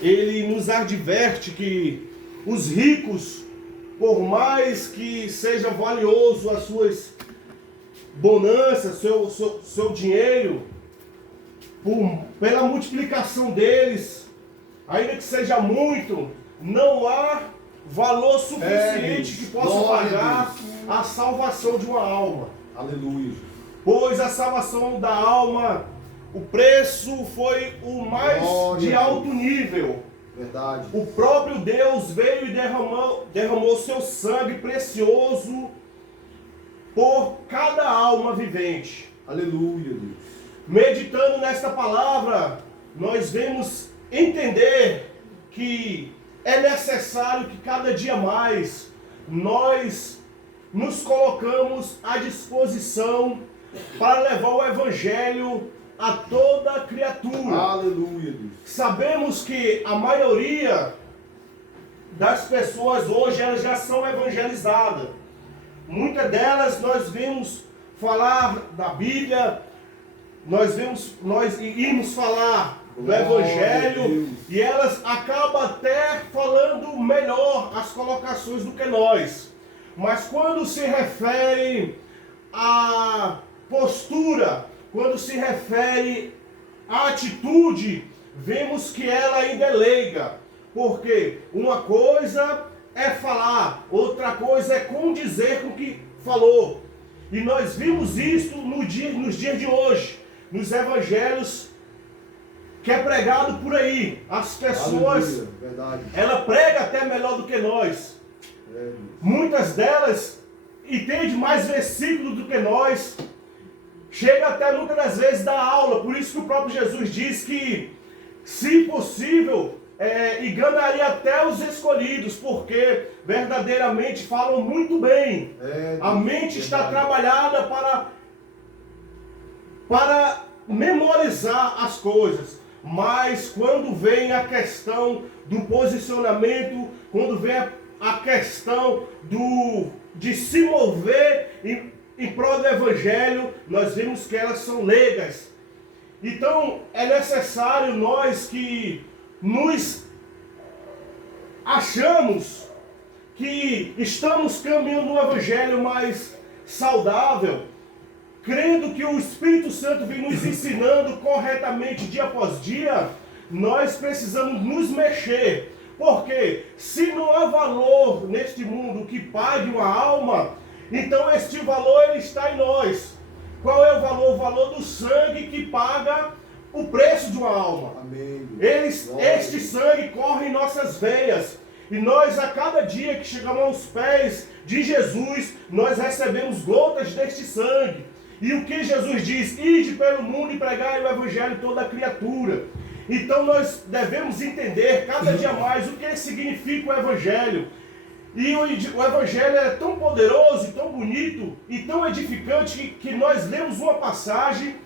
ele nos adverte que os ricos, por mais que seja valioso as suas bonanças, seu dinheiro, pela multiplicação deles, ainda que seja muito, não há valor suficiente que possa pagar a salvação de uma alma. Aleluia. Pois a salvação da alma, o preço foi o mais de alto nível. Verdade. O próprio Deus veio e derramou seu sangue precioso por cada alma vivente. Aleluia, Deus. Meditando nesta palavra, nós vemos entender que é necessário que cada dia mais nós nos colocamos à disposição para levar o Evangelho a toda criatura. Aleluia, Deus. Sabemos que a maioria das pessoas hoje elas já são evangelizadas. Muitas delas nós vimos falar da Bíblia, nós íamos falar do Evangelho e elas acabam até falando melhor as colocações do que nós. Mas quando se refere à postura, quando se refere à atitude, vemos que ela ainda é leiga. Porque uma coisa é falar, outra coisa é condizer com o que falou. E nós vimos isso nos dias de hoje, nos evangelhos que é pregado por aí. As pessoas, ela prega até melhor do que nós. Muitas delas entendem mais versículos do que nós. Chega até muitas das vezes da aula. Por isso que o próprio Jesus diz que, se possível, enganaria até os escolhidos, porque verdadeiramente falam muito bem. A mente está trabalhada para memorizar as coisas. Mas quando vem a questão do posicionamento, quando vem a questão de se mover em prol do Evangelho, nós vemos que elas são leigas. Então é necessário nós que nos achamos que estamos caminhando no Evangelho mais saudável, crendo que o Espírito Santo vem nos ensinando corretamente dia após dia, nós precisamos nos mexer. Porque se não há valor neste mundo que pague uma alma, então este valor ele está em nós. Qual é o valor? O valor do sangue que paga o preço de uma alma. Amém. Este sangue corre em nossas veias. E nós, a cada dia que chegamos aos pés de Jesus, nós recebemos gotas deste sangue. E o que Jesus diz? Ide pelo mundo e pregai o Evangelho a toda criatura. Então nós devemos entender cada dia mais o que significa o Evangelho. E o Evangelho é tão poderoso, tão bonito e tão edificante que nós lemos uma passagem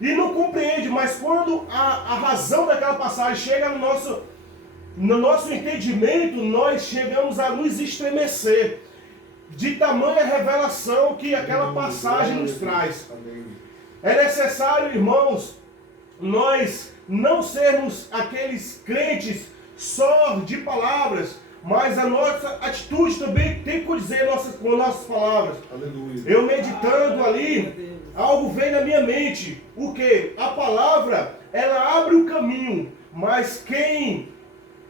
e não compreende, mas quando a razão daquela passagem chega no nosso entendimento, nós chegamos a nos estremecer de tamanha revelação que aquela passagem nos traz. É necessário, irmãos, nós não sermos aqueles crentes só de palavras, mas a nossa atitude também tem que condizer com nossas palavras. Aleluia. Eu meditando ali, algo vem na minha mente. O que? A palavra, ela abre o caminho, mas quem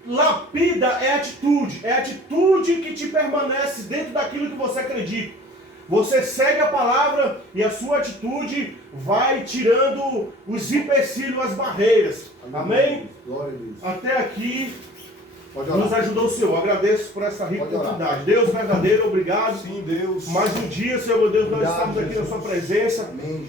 lapida é a atitude. É a atitude que te permanece dentro daquilo que você acredita. Você segue a palavra e a sua atitude vai tirando os empecilhos, as barreiras. Amém? Glória a Deus. Até aqui nos ajudou o Senhor. Agradeço por essa rica oportunidade. Deus verdadeiro, obrigado. Sim, Deus. Mais um dia, Senhor meu Deus, nós estamos aqui na sua presença. Amém.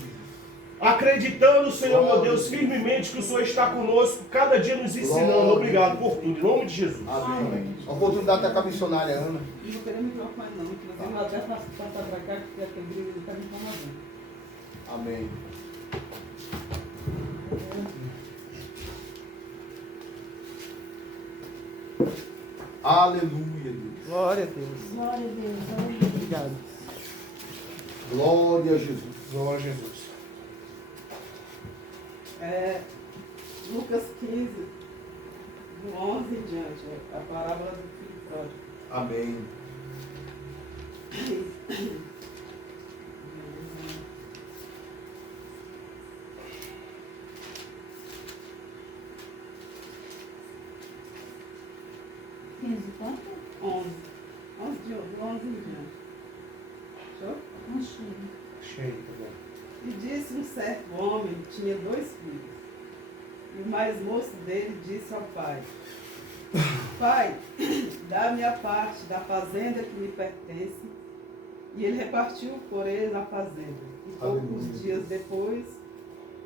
Acreditando, Senhor meu Deus, firmemente que o Senhor está conosco, cada dia nos ensinando. Obrigado por tudo, em nome de Jesus. Amém. A oportunidade está com a missionária Ana. Não vou querer microfone não, que você não até passar para cá, que tem briga de estar me incomodando. Amém. Aleluia, Deus. Glória a Deus. Glória a Deus. Obrigado. Glória a Jesus. Glória a Jesus. Lucas 15, do 11 em diante, é a parábola do filho pródigo. Amém. 15 quanto? 11. 11 em diante. Show? Não chega. Cheio, tá bom. E disse um certo homem que tinha 2 filhos. E o mais moço dele disse ao pai: Pai, dá-me a parte da fazenda que me pertence. E ele repartiu por ele na fazenda. E poucos Aleluia. dias depois,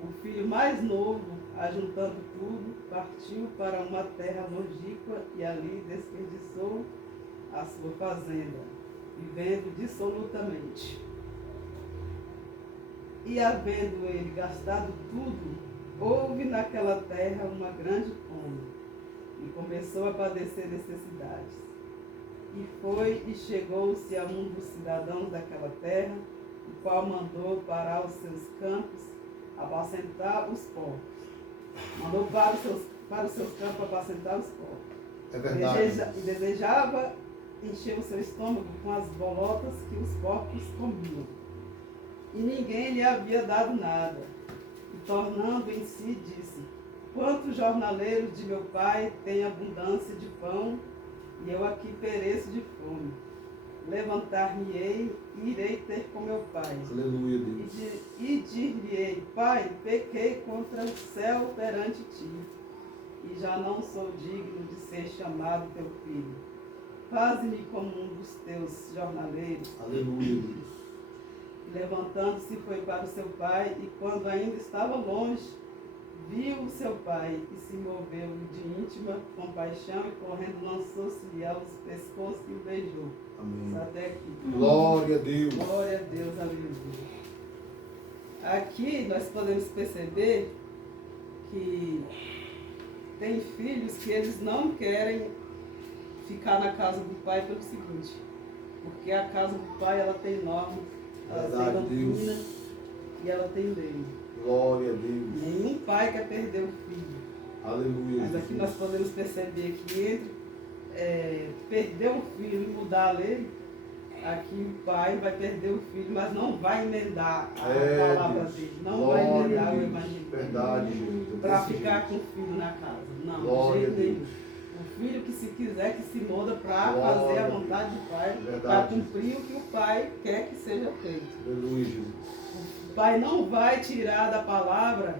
o filho mais novo, ajuntando tudo, partiu para uma terra longínqua e ali desperdiçou a sua fazenda, vivendo dissolutamente. E havendo ele gastado tudo, houve naquela terra uma grande fome, e começou a padecer necessidades. E foi e chegou-se a um dos cidadãos daquela terra, o qual mandou parar os seus campos, apacentar os porcos. Mandou para os seus campos apacentar os porcos. É verdade. E desejava encher o seu estômago com as bolotas que os porcos comiam. E ninguém lhe havia dado nada. E tornando em si, disse: Quantos jornaleiros de meu pai têm abundância de pão, e eu aqui pereço de fome. Levantar-me-ei e irei ter com meu pai. Aleluia, Deus. E dir-lhe-ei: Pai, pequei contra o céu perante ti, e já não sou digno de ser chamado teu filho. Faze-me como um dos teus jornaleiros. Aleluia, Deus. Levantando-se, foi para o seu pai, e quando ainda estava longe, viu o seu pai, e se moveu de íntima compaixão, e correndo lançou-se-lhe aos pescoços e o beijou. Amém. Até aqui. Glória a Deus. Glória a Deus, aleluia. Aqui nós podemos perceber que tem filhos que eles não querem ficar na casa do pai pelo seguinte, porque a casa do pai ela tem normas, ela Verdade, tem doutrina Deus. e ela tem lei. Glória a Deus. Nenhum pai quer perder o filho. Aleluia. Mas aqui Jesus. nós podemos perceber que entre perder o filho e mudar a lei, aqui o pai vai perder o filho, mas não vai emendar a palavra Deus. dele, não Glória vai a emendar o Deus. evangelho Verdade, Jesus. para Desse ficar jeito. com o filho na casa. Não, Glória de a jeito nenhum. Deus. O filho que se quiser que se muda para Glória fazer a a vontade do pai, para Verdade. cumprir o que o pai quer que seja feito. Aleluia, Jesus. O pai não vai tirar da palavra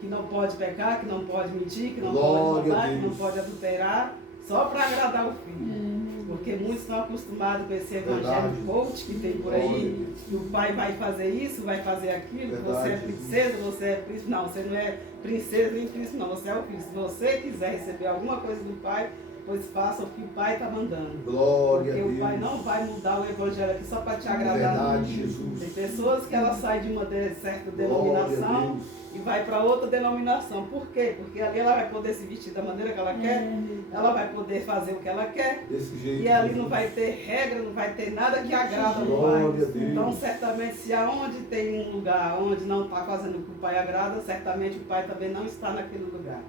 que não pode pecar, que não pode mentir, que não Glória pode a roubar, que não Deus. pode adulterar, só para agradar o filho. Porque muitos estão acostumados com esse evangelho Verdade. coach que tem por Glória a aí, Deus. que o pai vai fazer isso, vai fazer aquilo, que você é Verdade, princesa, você é príncipe. Não, você não é princesa nem príncipe, não, você é o filho. Se você quiser receber alguma coisa do pai, pois faça o que o pai está mandando. Glória Porque a Deus. o pai não vai mudar o evangelho aqui só para te agradar. não. Verdade, Jesus. Tem pessoas que elas saem de uma certa Glória a denominação Deus. e vai para outra denominação. Por quê? Porque ali ela vai poder se vestir da maneira que ela quer, ela vai poder fazer o que ela quer, Desse jeito. e ali Jesus. não vai ter regra, não vai ter nada que agrada o Glória a pai. Deus. Então, certamente, se aonde tem um lugar onde não está fazendo o que o pai agrada, certamente o pai também não está naquele lugar.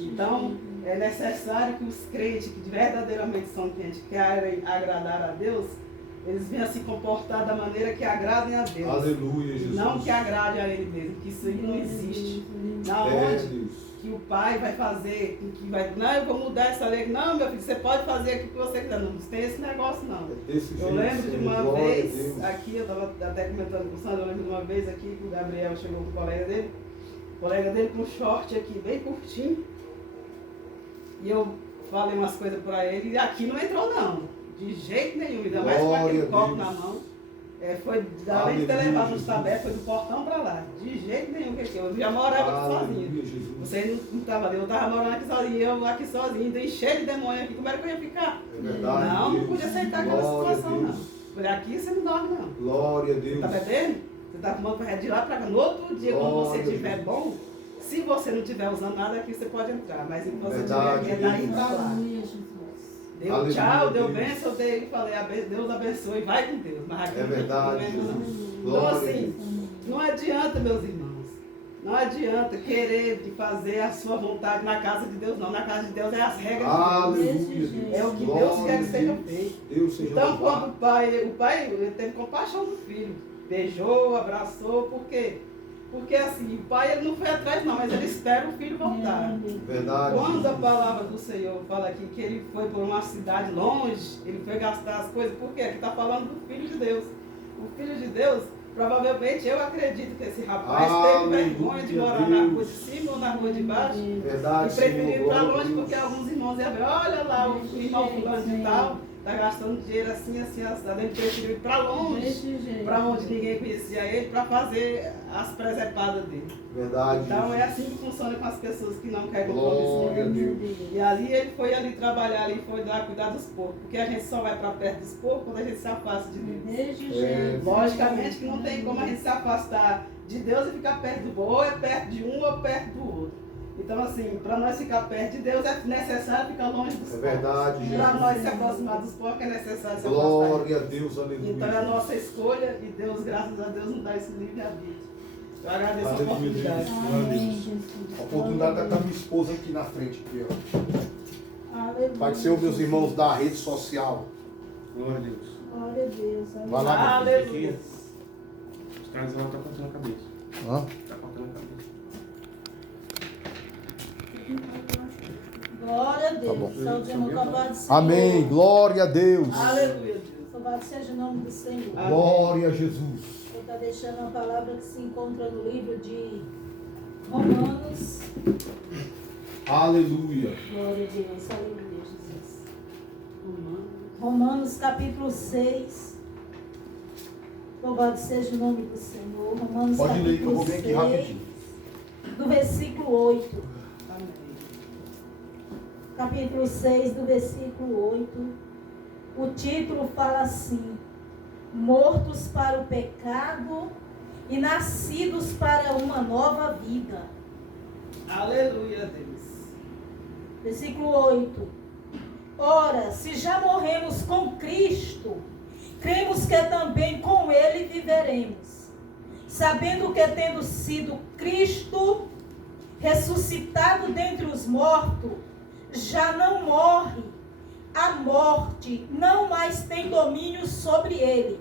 Então, é necessário que os crentes que verdadeiramente são crentes, querem agradar a Deus, eles venham se comportar da maneira que agradem a Deus. Aleluia, Jesus. Não que agrade a Ele mesmo, que isso aí não existe. Na É, onde Deus. que o pai vai fazer, que vai, não, eu vou mudar essa lei. Não, meu filho, você pode fazer aquilo que você quiser. Não tem esse negócio, não. É desse jeito. Eu lembro de Senhor. uma Glória a vez, Deus. aqui, eu estava até comentando com o Sandro, eu lembro de uma vez aqui que o Gabriel chegou com o colega dele com um short aqui, bem curtinho. E eu falei umas coisas para ele, e aqui não entrou não, de jeito nenhum, ainda mais com Glória aquele a copo Deus. na mão. Foi, além de ter Aleluia, levado nos Jesus. tabés, foi do portão para lá, de jeito nenhum que eu já morava aqui sozinho. Aleluia, Jesus. Você não estava ali, eu estava morando aqui sozinho, eu aqui sozinho, então cheio de demônio aqui, como era que eu ia ficar? É verdade. Não Deus. podia aceitar aquela Glória a situação Deus. não. Por aqui você não dorme não. Glória a Você Deus. está bebendo? Você está fumando para de lá para cá. No outro dia, quando você Glória a estiver Deus. bom, se você não estiver usando nada aqui, você pode entrar. Mas se você Verdade, tiver, é daí Deus. para lá. Deu Aleluia, tchau, deu Deus. bênção, eu dei e falei, Deus abençoe, vai com Deus. Mas aqui É não verdade, entra, não. Jesus. Então Glória a assim, Deus. não adianta, meus irmãos. Não adianta querer de fazer a sua vontade na casa de Deus, não. Na casa de Deus é as regras de Aleluia. Deus. Deus. É o que Glória Deus quer que a seja Deus. feito. Deus seja Então, louvado. quando o pai ele teve compaixão do filho, beijou, abraçou, por quê? Porque assim, o pai ele não foi atrás não, mas ele espera o filho voltar. Verdade. Quando a Jesus. palavra do Senhor fala aqui que ele foi por uma cidade longe, ele foi gastar as coisas, por quê? Aqui está falando do Filho de Deus. O Filho de Deus, provavelmente, eu acredito que esse rapaz teve vergonha de morar na rua de cima ou na rua de baixo. Verdade, E preferiu ir Senhor. para Glória a longe Deus. porque alguns irmãos iam ver, olha lá, o irmão fulano de tal, está gastando dinheiro assim, assim, assado. Ele preferiu ir para longe, para onde ninguém conhecia ele, para fazer as presepadas dele. Verdade. Então é Jesus. assim que funciona com as pessoas que não querem Glória a compromisso. Deus. E ali ele foi ali trabalhar, ali foi lá cuidar dos porcos. Porque a gente só vai para perto dos porcos quando a gente se afasta de Deus. Logicamente que não tem como a gente se afastar de Deus e ficar perto do boi, ou é perto de um ou perto do outro. Então assim, para nós ficar perto de Deus é necessário ficar longe dos É porcos. verdade, Para Jesus. nós se aproximar dos porcos é necessário se afastar. Glória a Deus, aleluia. Então é a nossa escolha e Deus, graças a Deus, nos dá esse livre-arbítrio. Eu agradeço a Aleluia, oportunidade. Jesus. Glória a Deus. A oportunidade está com a minha esposa aqui na frente. Aqui, ó. Pai do Senhor, meus irmãos da rede social. Glória a Deus. Glória a Deus. Vai lá, meu filho. Aleluia. Os caras vão estar cortando a cabeça. Hã? Está cortando a cabeça. Glória a Deus. bom. Saúde e amor, louvado seja. Amém. Glória a Deus. Aleluia, Deus. Louvado seja o nome do Senhor. Amém. Glória a Jesus. Eu estou deixando uma palavra que se encontra no livro de Romanos. Aleluia. Glória a Deus. Aleluia, Jesus. Romanos capítulo 6. Louvado seja o nome do Senhor. Romanos Pode ler que eu capítulo vou bem aqui 6, rapidinho. do versículo 8. Amém. Capítulo 6, do versículo 8. O título fala assim: mortos para o pecado e nascidos para uma nova vida. Aleluia, Deus. Versículo 8. Ora, se já morremos com Cristo, cremos que também com Ele viveremos, sabendo que tendo sido Cristo ressuscitado dentre os mortos, já não morre, a morte não mais tem domínio sobre ele.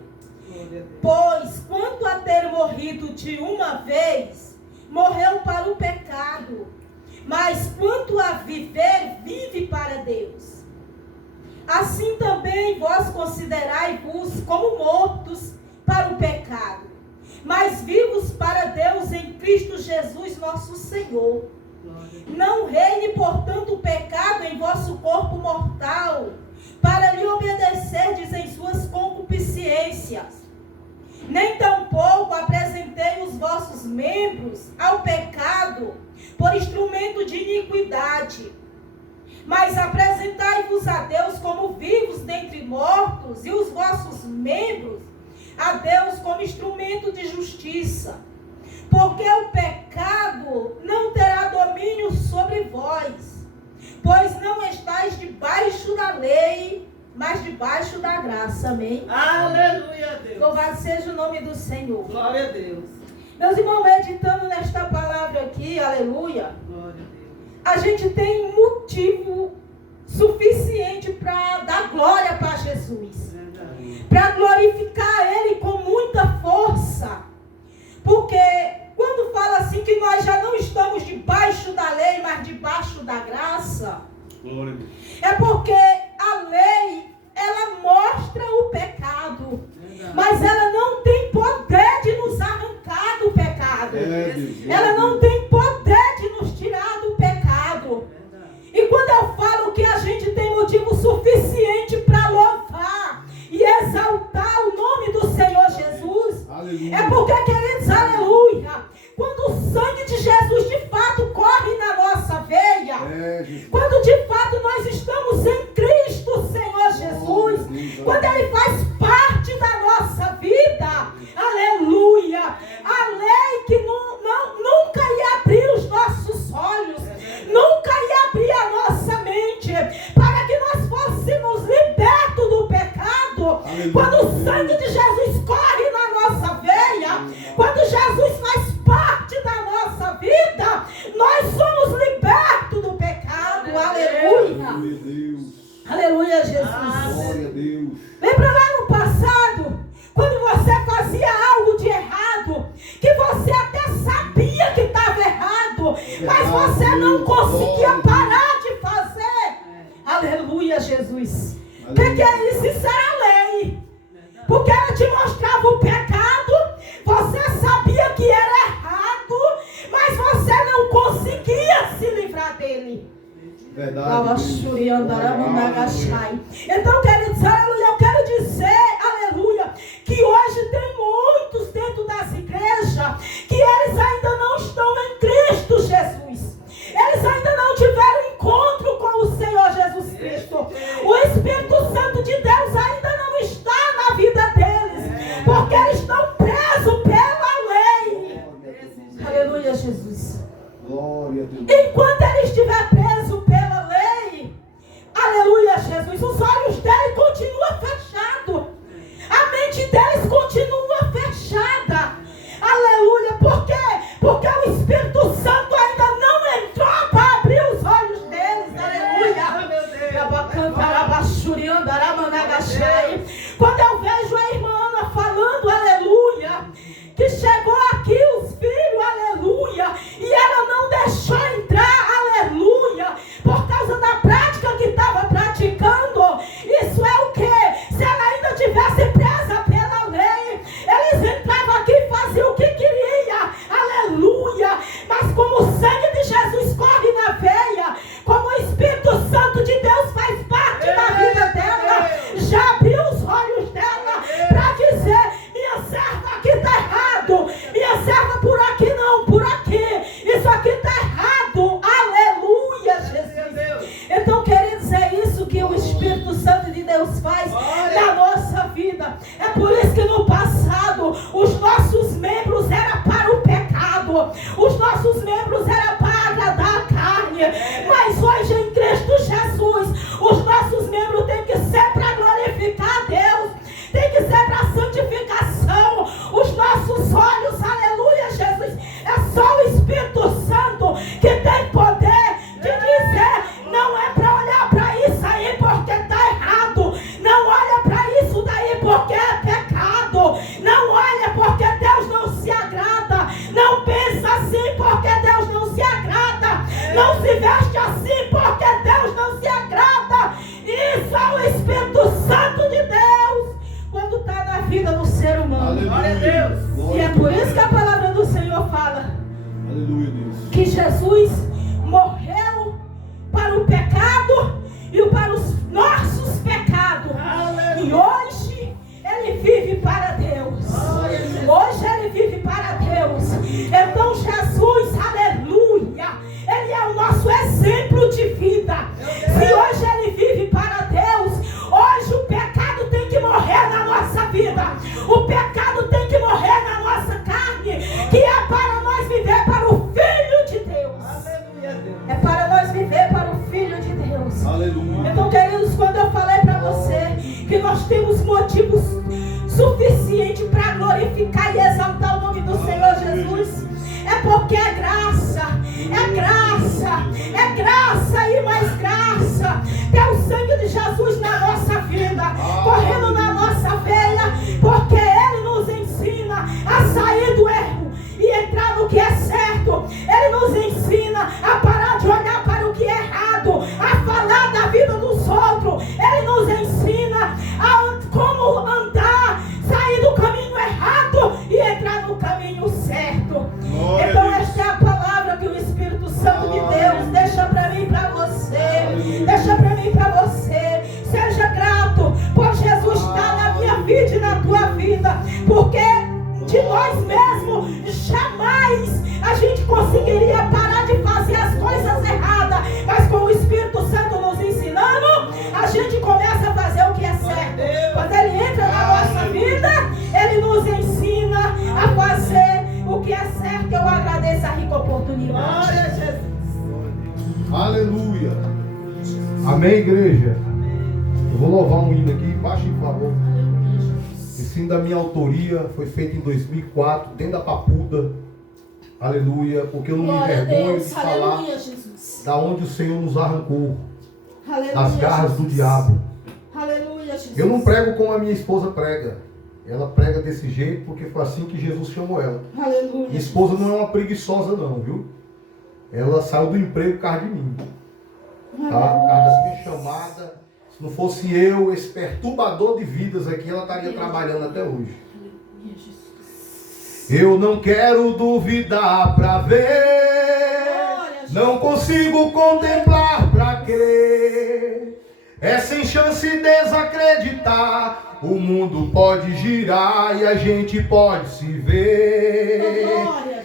Glória a Deus. Pois, quanto a ter morrido de uma vez, morreu para o pecado, mas quanto a viver, vive para Deus. Assim também vós considerai-vos como mortos para o pecado, mas vivos para Deus em Cristo Jesus nosso Senhor. Glória a Deus. Não reine, portanto, o pecado em vosso corpo mortal, para lhe obedecerdes em suas concupiscências. Nem tampouco apresentei os vossos membros ao pecado por instrumento de iniquidade, mas apresentai-vos a Deus como vivos dentre mortos, e os vossos membros a Deus como instrumento de justiça. Porque o pecado não terá domínio sobre vós, pois não estáis debaixo da lei, mas debaixo da graça. Amém? Aleluia, Deus. Louvado seja o nome do Senhor. Glória a Deus. Meus irmãos, meditando nesta palavra aqui, aleluia, Glória a Deus. a gente tem motivo suficiente para dar glória para Jesus, Verdade. para glorificar Ele com muita força. Porque quando fala assim que nós já não estamos debaixo da lei, mas debaixo da graça, Glória a Deus. é porque a lei, ela mostra o pecado, Verdade. mas ela não tem poder de nos arrancar do pecado. Deus. Ela não tem poder de nos tirar do pecado. Verdade. E quando eu falo que a gente tem motivo suficiente para louvar e exaltar o nome do Senhor Jesus, Aleluia. é porque, queridos, aleluia, quando o sangue de Jesus de fato corre na nossa veia, Jesus. quando de fato nós estamos em Cristo, Senhor Jesus, quando Ele faz parte da nossa vida, aleluia, a lei que nunca ia abrir os nossos olhos, nunca ia abrir a nossa mente, para que nós fôssemos libertos do pecado. Aleluia. Quando o sangue de Jesus corre na nossa veia, quando Jesus faz parte da nossa Aleluia, Jesus. Glória a Deus. Lembra lá no passado, quando você fazia algo de errado, que você até sabia que estava errado, mas você não conseguia parar de fazer. Aleluia, Jesus. O que é isso? Isso era lei. Porque ela te mostrava o pecado, você sabia que era errado, mas você não conseguia se livrar dele. Verdade. Então, queridos, aleluia, eu quero dizer, aleluia, que hoje tem muitos dentro das igrejas que eles ainda não estão em Cristo Jesus. Eles ainda não tiveram encontro com o Senhor Jesus Cristo. O Espírito Santo de Deus ainda não está na vida deles, porque eles estão presos pela lei. Aleluia, Jesus. Glória a Deus. Enquanto ele estiver preso pela lei, aleluia, Jesus, os olhos dele continuam fechados, a mente deles continua fechada. Aleluia, por quê? Porque o Espírito Santo ainda não entrou para abrir os olhos deles. Aleluia. Quando eu vejo a irmã Ana falando, aleluia, que chegou aqui os filhos, aleluia, e ela não deixou entrar, aleluia, por causa da prática que estava praticando. Isso é o quê? Se ela ainda tivesse presa pela lei, eles entravam aqui e faziam o que queria, aleluia, mas como o sangue de Jesus corre na veia, como o Espírito Santo de Deus faz parte da vida dela, já abriu os olhos dela para dizer: minha serva, aqui está errado, minha serva, por aqui não, por aqui, isso aqui está errado. Aleluia, Jesus. Então, queridos, é isso que o Espírito Santo de Deus faz na nossa vida. É por isso que no passado os nossos membros eram para o pecado, os nossos membros eram para agradar a carne, mas hoje em Cristo Jesus os nossos membros têm que ser para glorificar a Deus, tem que ser para santificação. Os nossos olhos, aleluia, Jesus, é só o Espírito Santo que tem poder de dizer: não é para olhar para isso aí porque está errado, não olha para isso daí porque é pecado, não olha porque Deus não se agrada, não pensa assim porque Deus não se agrada, não se veste assim porque Deus não se agrada. Isso é o Espírito Santo de Deus quando está na vida do ser humano. Glória a Deus. E é por isso que a palavra do Senhor fala, Aleluia, Deus. que Jesus morreu para o pecado e para os nossos pecados. E hoje ele vive para Deus. Hoje ele vive para Deus. Então Jesus, aleluia, ele é o nosso exemplo de vida. Se hoje ele vive para Deus, hoje o pecado tem que morrer na nossa vida. O pecado tem que morrer na nossa carne, que é para nós viver para o Filho de Deus. É para nós viver para o Filho de Deus. Aleluia. Então, queridos, quando eu falei para você que nós temos motivos suficientes para glorificar e exaltar o nome do Senhor Jesus, é porque é graça, é graça, é graça e mais graça. Tem o sangue de Jesus na nossa vida, correndo na nossa veia, porque Ele nos ensina a sair do erro e entrar no que é certo. Ele nos ensina a parar de olhar para o que é errado, a falar da vida dos outros. Ele nos ensina a como andar, sair do caminho errado e entrar no caminho certo. Então esta é a palavra que o Espírito Santo de Deus deixa para mim e para você. Deixa para mim e para você. Seja grato por Jesus estar na minha vida e na tua vida, porque de nós mesmos jamais a gente conseguiria parar de fazer as coisas erradas, mas com o Espírito Santo nos ensinando, a gente começa a fazer o que é certo. Quando ele entra na nossa vida, ele nos ensina a fazer o que é certo. Eu agradeço a rica oportunidade. Glória a Jesus. Aleluia. Amém, igreja? Eu vou louvar um hino aqui. Baixe, por favor. Esse hino da minha autoria foi feito em 2004, dentro da Papuda. Aleluia. Porque eu não me Glória a envergonho Deus. de falar Aleluia, Jesus. da onde o Senhor nos arrancou. Aleluia, Das garras do Jesus. diabo. Jesus. Eu não prego como a minha esposa prega. Ela prega desse jeito porque foi assim que Jesus chamou ela. Aleluia. Minha esposa não é uma preguiçosa não, viu? Ela saiu do emprego por causa de mim. Tá? Por causa da minha chamada. Se não fosse eu, esse perturbador de vidas aqui, ela estaria trabalhando até hoje. Eu não quero duvidar para ver, não consigo contemplar para crer. É sem chance desacreditar. O mundo pode girar e a gente pode se ver.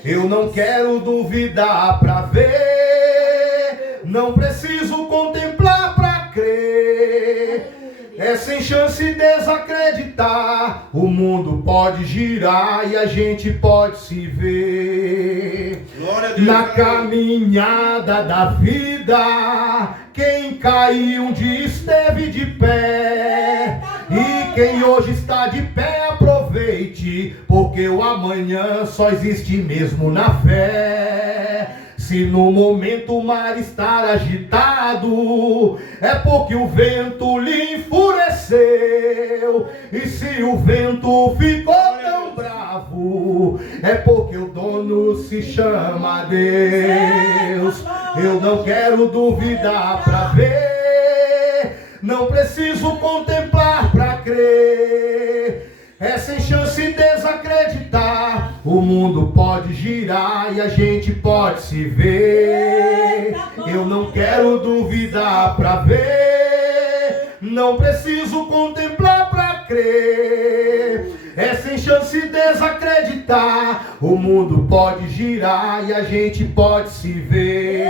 Eu não quero duvidar para ver, não preciso contemplar para crer. É sem chance desacreditar. O mundo pode girar e a gente pode se ver. Glória a Deus. Na caminhada da vida, quem caiu um dia esteve de pé. E quem hoje está de pé, aproveite, porque o amanhã só existe mesmo na fé. Se no momento o mar estar agitado, é porque o vento lhe enfureceu. E se o vento ficou tão bravo, é porque o dono se chama Deus. Eu não quero duvidar para ver, não preciso contemplar para crer. É sem chance desacreditar. O mundo pode girar e a gente pode se ver. Eu não quero duvidar para ver, não preciso contemplar para crer. É sem chance desacreditar. O mundo pode girar e a gente pode se ver.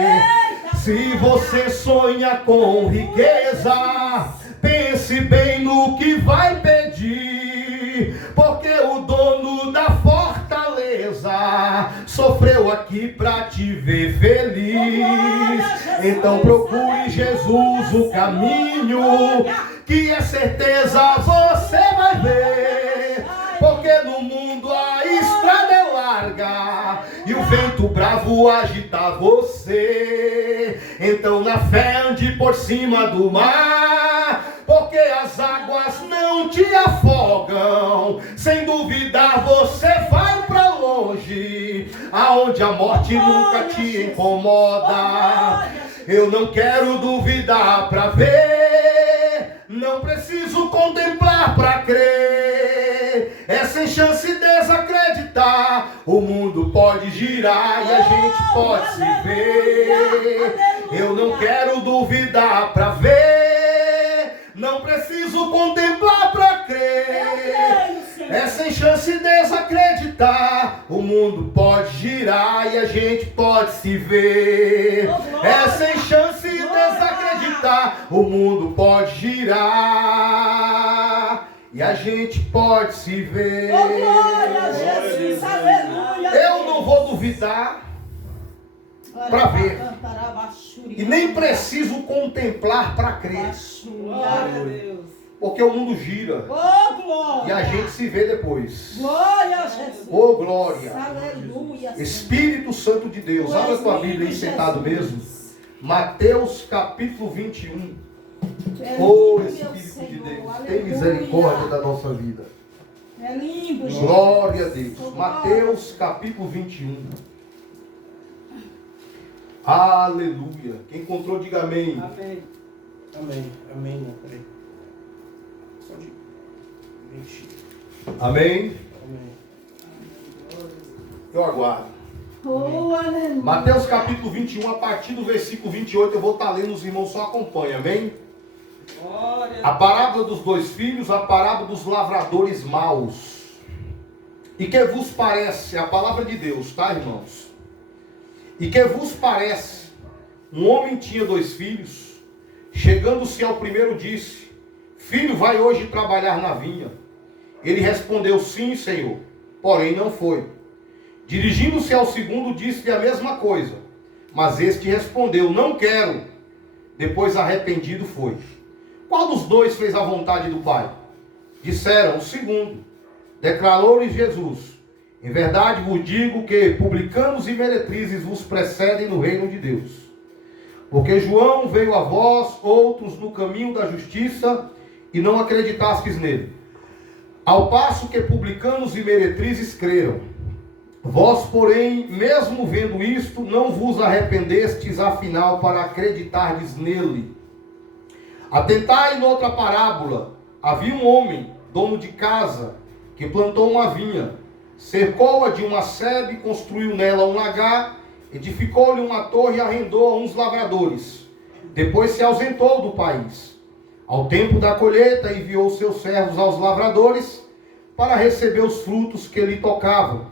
Se você sonha com riqueza, pense bem no que vai pedir, porque o dono da fortaleza sofreu aqui pra te ver feliz. Então procure Jesus o caminho, que é certeza você vai ver, porque no mundo a estrada é larga e o vento bravo agita você. Então na fé ande por cima do mar, porque as águas não te afogam. Sem duvidar você vai pra longe, aonde a morte nunca te incomoda. Eu não quero duvidar pra ver, não preciso contemplar pra crer. É sem chance desacreditar. O mundo pode girar e a gente pode se ver. Eu não quero duvidar pra ver, não preciso contemplar pra crer. É sem chance desacreditar. O mundo pode girar e a gente pode se ver. É sem chance desacreditar. O mundo pode girar e a gente pode se ver. Oh, glória a Jesus, aleluia. Eu não vou duvidar para ver, e nem preciso contemplar para crer, Glória a Deus. porque o mundo gira Oh, glória. e a gente se vê depois. Glória a Jesus. Oh, glória. Aleluia. Espírito Santo de Deus, abra tua Bíblia aí sentado mesmo. Mateus capítulo 21. Oh, Espírito de Deus, tem misericórdia da nossa vida. É lindo, Jesus. Glória a Deus. Mateus capítulo 21. Aleluia. Quem encontrou, diga amém. Amém. Amém. Amém. Não, peraí. Só de 20. Amém. Amém. Eu aguardo. Oh, aleluia. Mateus capítulo 21, a partir do versículo 28, eu vou estar lendo, os irmãos só acompanham, amém? Glória. A parábola dos dois filhos, a parábola dos lavradores maus. E que vos parece, a palavra de Deus, tá, irmãos? E que vos parece, um homem tinha 2 filhos, chegando-se ao primeiro disse: filho, vai hoje trabalhar na vinha. Ele respondeu: sim, senhor, porém não foi. Dirigindo-se ao segundo, disse-lhe a mesma coisa, mas este respondeu: não quero. Depois, arrependido, foi. Qual dos 2 fez a vontade do pai? Disseram: o segundo. Declarou-lhe Jesus: em verdade vos digo que publicanos e meretrizes vos precedem no reino de Deus. Porque João veio a vós, outros no caminho da justiça, e não acreditastes nele. Ao passo que publicanos e meretrizes creram. Vós, porém, mesmo vendo isto, não vos arrependestes afinal para acreditardes nele. Atentai noutra parábola. Havia um homem, dono de casa, que plantou uma vinha, cercou-a de uma sebe, construiu nela um lagar, edificou-lhe uma torre e arrendou a uns lavradores. Depois se ausentou do país. Ao tempo da colheita, enviou seus servos aos lavradores para receber os frutos que lhe tocavam.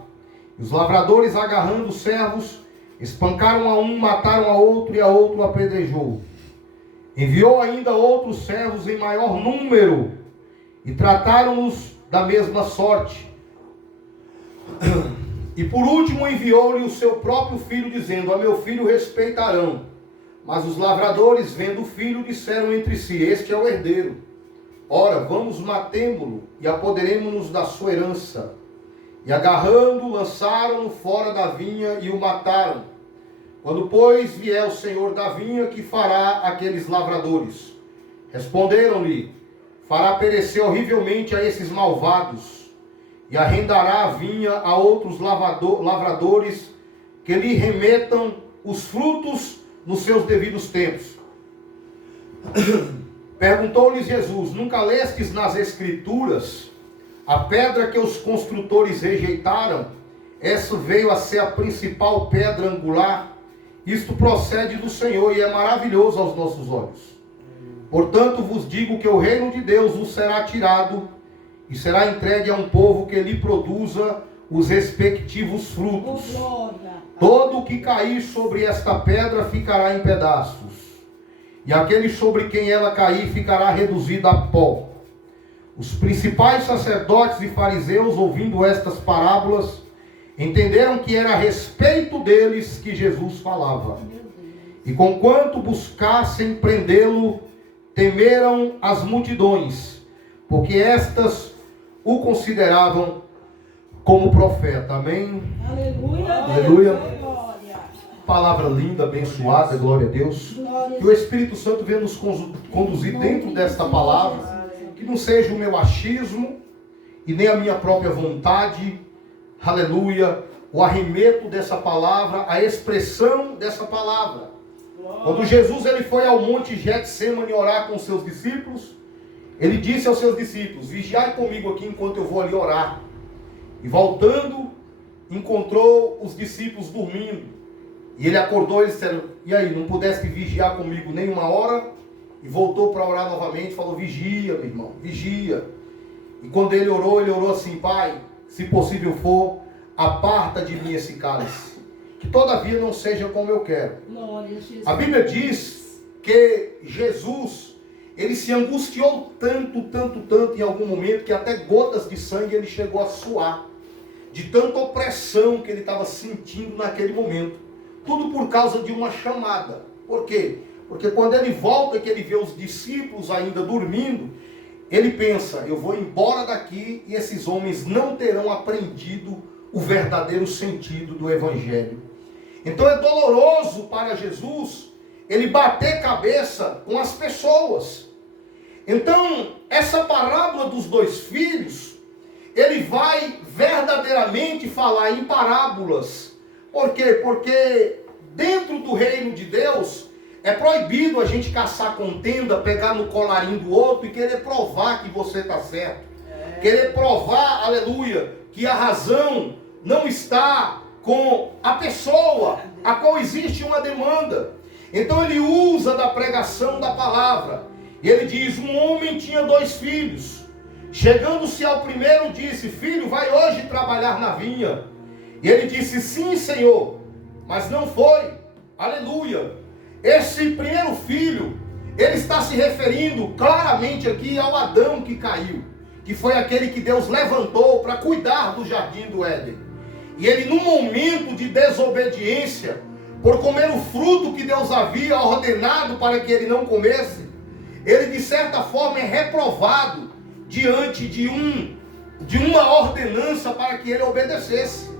Os lavradores, agarrando os servos, espancaram a um, mataram a outro e a outro apedrejou. Enviou ainda outros servos em maior número e trataram-nos da mesma sorte. E por último enviou-lhe o seu próprio filho, dizendo: a meu filho respeitarão. Mas os lavradores, vendo o filho, disseram entre si: este é o herdeiro. Ora, vamos matemo-lo e apoderemo-nos da sua herança. E agarrando, lançaram-no fora da vinha e o mataram. Quando, pois, vier o senhor da vinha, que fará aqueles lavradores? Responderam-lhe: fará perecer horrivelmente a esses malvados, e arrendará a vinha a outros lavradores, que lhe remetam os frutos nos seus devidos tempos. Perguntou-lhes Jesus: nunca lestes nas Escrituras a pedra que os construtores rejeitaram? Essa veio a ser a principal pedra angular. Isto procede do Senhor e é maravilhoso aos nossos olhos. Portanto vos digo que o reino de Deus vos será tirado e será entregue a um povo que lhe produza os respectivos frutos. Todo o que cair sobre esta pedra ficará em pedaços, e aquele sobre quem ela cair ficará reduzido a pó. Os principais sacerdotes e fariseus, ouvindo estas parábolas, entenderam que era a respeito deles que Jesus falava. E conquanto buscassem prendê-lo, temeram as multidões, porque estas o consideravam como profeta. Amém? Aleluia. Aleluia. Palavra linda, abençoada, glória a Deus. Que o Espírito Santo venha nos conduzir dentro desta palavra. Que não seja o meu achismo e nem a minha própria vontade, aleluia, o arremeto dessa palavra, a expressão dessa palavra. Quando Jesus ele foi ao monte Getsemane orar com seus discípulos, ele disse aos seus discípulos: vigiai comigo aqui enquanto eu vou ali orar. E voltando, encontrou os discípulos dormindo. E ele acordou e eles disseram: e aí, não pudeste vigiar comigo nem uma hora? E voltou para orar novamente, falou: vigia, meu irmão, vigia. E quando ele orou assim: Pai, se possível for, aparta de mim esse cálice, que todavia não seja como eu quero. A Bíblia diz que Jesus, ele se angustiou tanto em algum momento, que até gotas de sangue ele chegou a suar, de tanta opressão que ele estava sentindo naquele momento. Tudo por causa de uma chamada. Por quê? Porque quando ele volta, que ele vê os discípulos ainda dormindo, ele pensa: eu vou embora daqui e esses homens não terão aprendido o verdadeiro sentido do Evangelho. Então é doloroso para Jesus ele bater cabeça com as pessoas. Então, essa parábola dos dois filhos, ele vai verdadeiramente falar em parábolas. Por quê? Porque dentro do reino de Deus é proibido a gente caçar contenda, pegar no colarinho do outro e querer provar que você está certo. Querer provar, aleluia, que a razão não está com a pessoa a qual existe uma demanda. Então ele usa da pregação da palavra. E ele diz: um homem tinha 2 filhos. Chegando-se ao primeiro, disse: filho, vai hoje trabalhar na vinha. E ele disse: sim, Senhor. Mas não foi. Aleluia. Esse primeiro filho, ele está se referindo claramente aqui ao Adão que caiu, que foi aquele que Deus levantou para cuidar do jardim do Éden. E ele, num momento de desobediência, por comer o fruto que Deus havia ordenado para que ele não comesse, ele de certa forma é reprovado diante de uma ordenança para que ele obedecesse.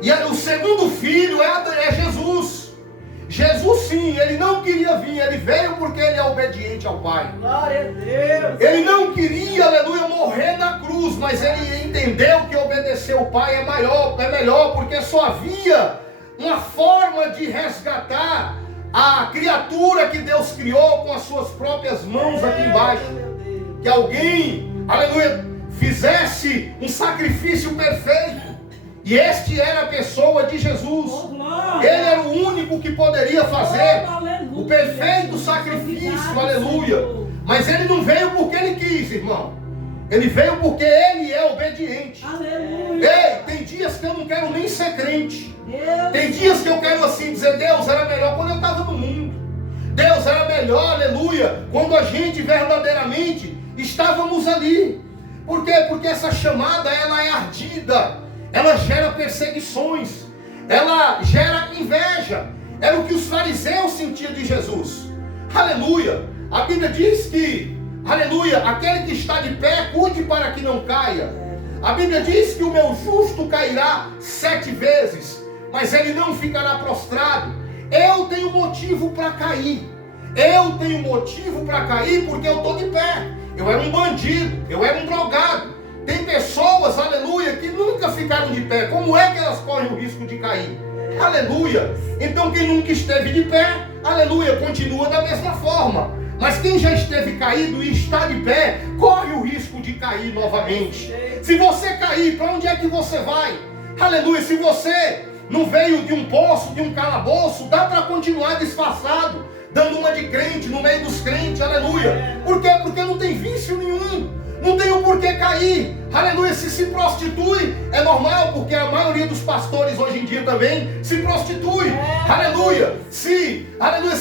E aí, o segundo filho é Jesus. Jesus sim, ele não queria vir, ele veio porque ele é obediente ao Pai. Glória a Deus. Ele não queria, aleluia, morrer na cruz, mas ele entendeu que obedecer ao Pai é melhor, porque só havia uma forma de resgatar a criatura que Deus criou com as suas próprias mãos aqui embaixo. Que alguém, aleluia, fizesse um sacrifício perfeito. E este era a pessoa de Jesus. Ele era o único que poderia fazer o perfeito sacrifício, aleluia. Mas ele não veio porque ele quis, irmão. Ele veio porque ele é obediente. Aleluia. Ei, tem dias que eu não quero nem ser crente. Tem dias que eu quero assim dizer, Deus, era melhor quando eu estava no mundo. Deus, era melhor, aleluia, quando a gente verdadeiramente estávamos ali. Por quê? Porque essa chamada, ela é ardida. Ela gera perseguições, ela gera inveja. Era o que os fariseus sentiam de Jesus. Aleluia. A Bíblia diz que, aleluia, aquele que está de pé, cuide para que não caia. A Bíblia diz que o meu justo cairá 7 vezes, mas ele não ficará prostrado. Eu tenho motivo para cair. Eu tenho motivo para cair porque eu estou de pé. Eu era um bandido, eu era um drogado. Tem pessoas, aleluia, que nunca ficaram de pé. Como é que elas correm o risco de cair? Aleluia. Então quem nunca esteve de pé, aleluia, continua da mesma forma. Mas quem já esteve caído e está de pé, corre o risco de cair novamente. Se você cair, para onde é que você vai? Aleluia. Se você não veio de um poço, de um calabouço, dá para continuar disfarçado, dando uma de crente no meio dos crentes, aleluia. Por quê? Porque não tem vício nenhum. Não tem o porquê cair. Aleluia. Se prostitui, é normal, porque a maioria dos pastores hoje em dia também se prostitui. Aleluia. Se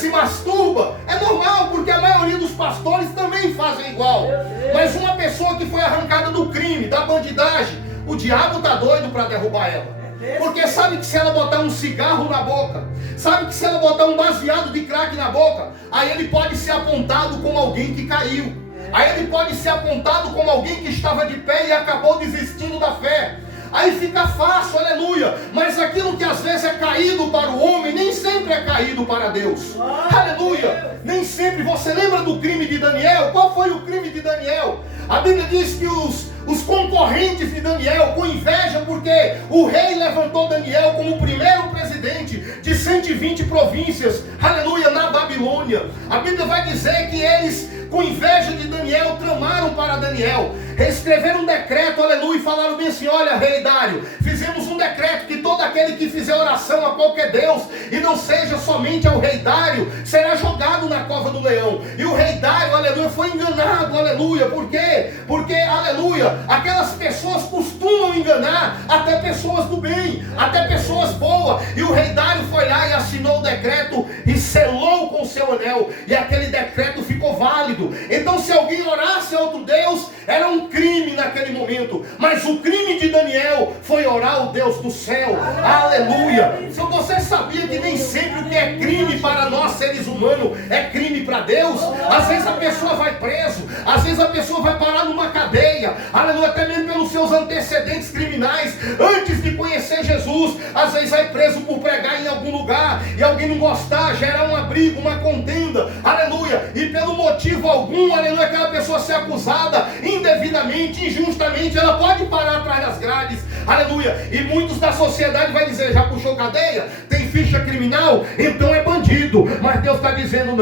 masturba, é normal, porque a maioria dos pastores também fazem igual. Mas uma pessoa que foi arrancada do crime, da bandidagem, o diabo está doido para derrubar ela. Porque sabe que se ela botar um cigarro na boca, sabe que se ela botar um baseado de crack na boca, aí ele pode ser apontado como alguém que caiu. Aí ele pode ser apontado como alguém que estava de pé e acabou desistindo da fé. Aí fica fácil, aleluia. Mas aquilo que às vezes é caído para o homem, nem sempre é caído para Deus. Aleluia. Nem sempre. Você lembra do crime de Daniel? Qual foi o crime de Daniel? A Bíblia diz que os concorrentes de Daniel, com inveja, porque o rei levantou Daniel como o primeiro presidente de 120 províncias, aleluia, na Babilônia. A Bíblia vai dizer que eles, com inveja de Daniel, tramaram para Daniel, escreveram um decreto, aleluia, e falaram bem assim: olha, rei Dário, fizemos um decreto que todo aquele que fizer oração a qualquer Deus, e não seja somente ao rei Dário, será jogado na cova do leão. E o rei Dário, aleluia, foi enganado, aleluia. Por quê? Porque, aleluia, aquelas pessoas costumam enganar até pessoas do bem, até pessoas boas. E o rei Dário foi lá e assinou o decreto e selou com o seu anel, e aquele decreto ficou válido. Então, se alguém orasse a outro Deus, era um crime naquele momento. Mas o crime de Daniel foi orar ao Deus do céu. Aleluia. Se você sabia que nem sempre o que é crime para nós seres humanos é crime para Deus? Às vezes a pessoa vai preso, às vezes a pessoa vai parar numa cadeia, aleluia, até mesmo pelos seus antecedentes criminais, antes de conhecer Jesus. Às vezes vai preso por pregar em algum lugar e alguém não gostar, gerar uma briga, uma contenda, aleluia, e pelo motivo algum, aleluia, aquela pessoa ser acusada indevidamente, injustamente, ela pode parar atrás das grades, aleluia. E muitos da sociedade vai dizer: já puxou cadeia? Tem ficha criminal? Então é bandido. Mas Deus está dizendo: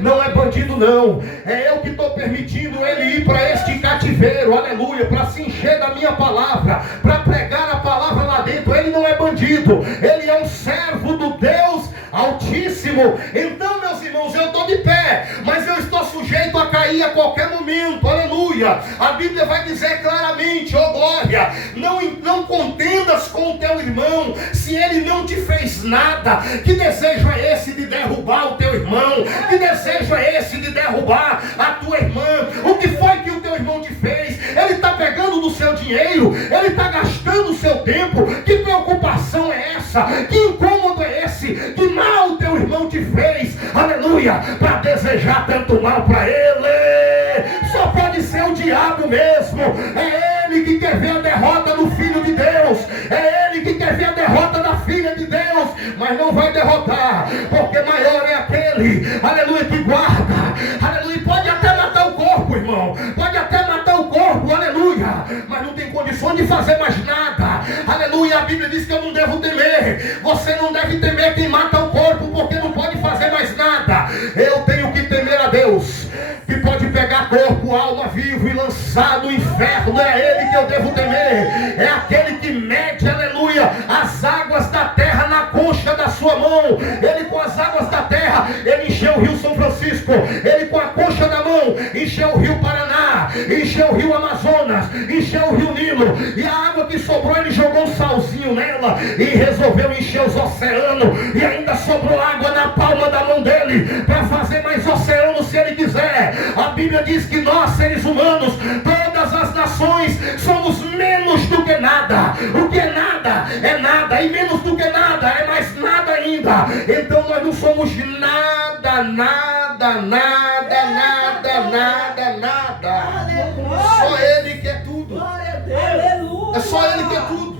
não é bandido não, é eu que estou permitindo ele ir para este cativeiro, aleluia, para se encher da minha palavra, para pregar a palavra lá dentro. Ele não é bandido, ele é um servo do Deus Altíssimo. Então, meus irmãos, eu estou de pé, mas eu estou sujeito a cair a qualquer momento, aleluia. A Bíblia vai dizer claramente: ó glória, não contendas com o teu irmão, se ele não te fez nada. Que desejo é esse de derrubar o teu irmão? Que desejo é esse de derrubar a tua irmã? O que foi que o teu irmão te fez? Ele está pegando do seu dinheiro, ele está gastando o seu tempo. Que preocupação é essa? Que incômodo é esse? Que mal o teu irmão te fez, aleluia, para desejar tanto mal para ele? Só pode ser o diabo mesmo. É ele que quer ver a derrota do Filho de Deus, é ele que quer ver a derrota da Filha de Deus, mas não vai derrotar, aleluia, que guarda, aleluia, pode até matar o corpo, irmão, pode até matar o corpo, aleluia, mas não tem condições de fazer mais nada, aleluia. A Bíblia diz que eu não devo temer, você não deve temer quem mata o corpo, porque não pode fazer mais nada. Eu tenho que temer a Deus, que pode pegar corpo, alma, vivo e lançar no inferno. É Ele que eu devo temer, é aquele que mede, aleluia, as águas da terra na concha da sua mão. Ele com as águas da terra, ele encheu o rio São Francisco, ele com a concha da mão encheu o rio Paraná, encheu o rio Amazonas, encheu o rio Nilo, e a água que sobrou ele jogou um salzinho nela e resolveu encher os oceanos, e ainda sobrou água na palma da mão dele para fazer mais oceano se ele quiser. A Bíblia diz que nós, seres humanos, todas as nações, somos menos do que nada. O que é nada é nada, e menos do que nada é mais nada ainda. Então nós não somos nada, nada, nada, nada, nada, nada. Só Ele que é tudo. É só Ele que é tudo.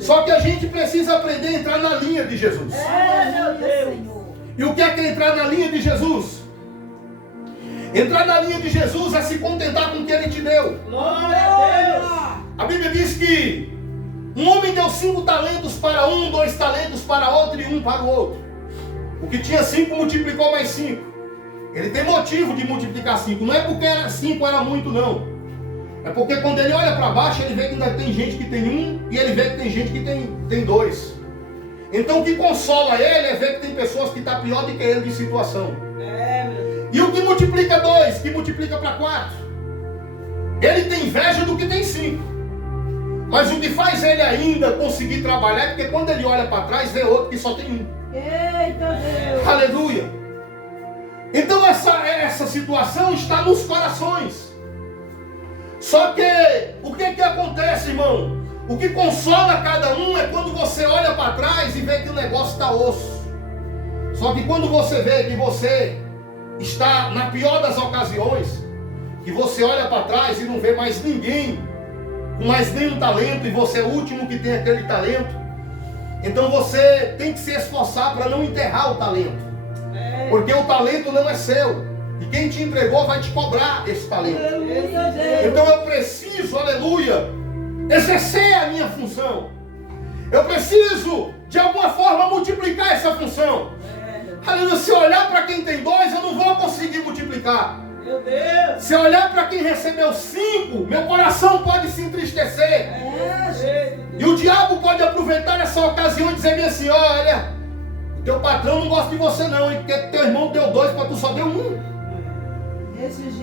Só que a gente precisa aprender a entrar na linha de Jesus. Meu Deus. E o que é entrar na linha de Jesus? Entrar na linha de Jesus é se contentar com o que Ele te deu. Glória a Deus. A Bíblia diz que um homem deu 5 talentos para um, 2 talentos para outro e 1 para o outro. O que tinha 5 multiplicou mais 5. Ele tem motivo de multiplicar 5. Não é porque 5 era muito, não. É porque quando ele olha para baixo, ele vê que ainda tem gente que tem 1 e ele vê que tem gente que tem 2. Então o que consola ele é ver que tem pessoas que estão pior do que ele de situação. E o que multiplica 2, que multiplica para 4, ele tem inveja do que tem 5. Mas o que faz ele ainda conseguir trabalhar é porque quando ele olha para trás, vê outro que só tem 1. Eita Deus. Aleluia. Então essa situação está nos corações. Só que o que acontece, irmão? O que consola cada um é quando você olha para trás e vê que o negócio está osso. Só que quando você vê que você está na pior das ocasiões, que você olha para trás e não vê mais ninguém com mais nenhum talento, e você é o último que tem aquele talento, então você tem que se esforçar para não enterrar o talento, porque o talento não é seu, e quem te entregou vai te cobrar esse talento. Então eu preciso, aleluia, exercer a minha função. Eu preciso de alguma forma multiplicar essa função. Aleluia. Se eu olhar para quem tem 2, eu não vou conseguir multiplicar. Meu Deus. Se eu olhar para quem recebeu 5, meu coração pode se entristecer. E o diabo pode aproveitar essa ocasião e dizer bem assim: olha, o teu patrão não gosta de você não, hein? Porque teu irmão deu 2 para tu só deu 1.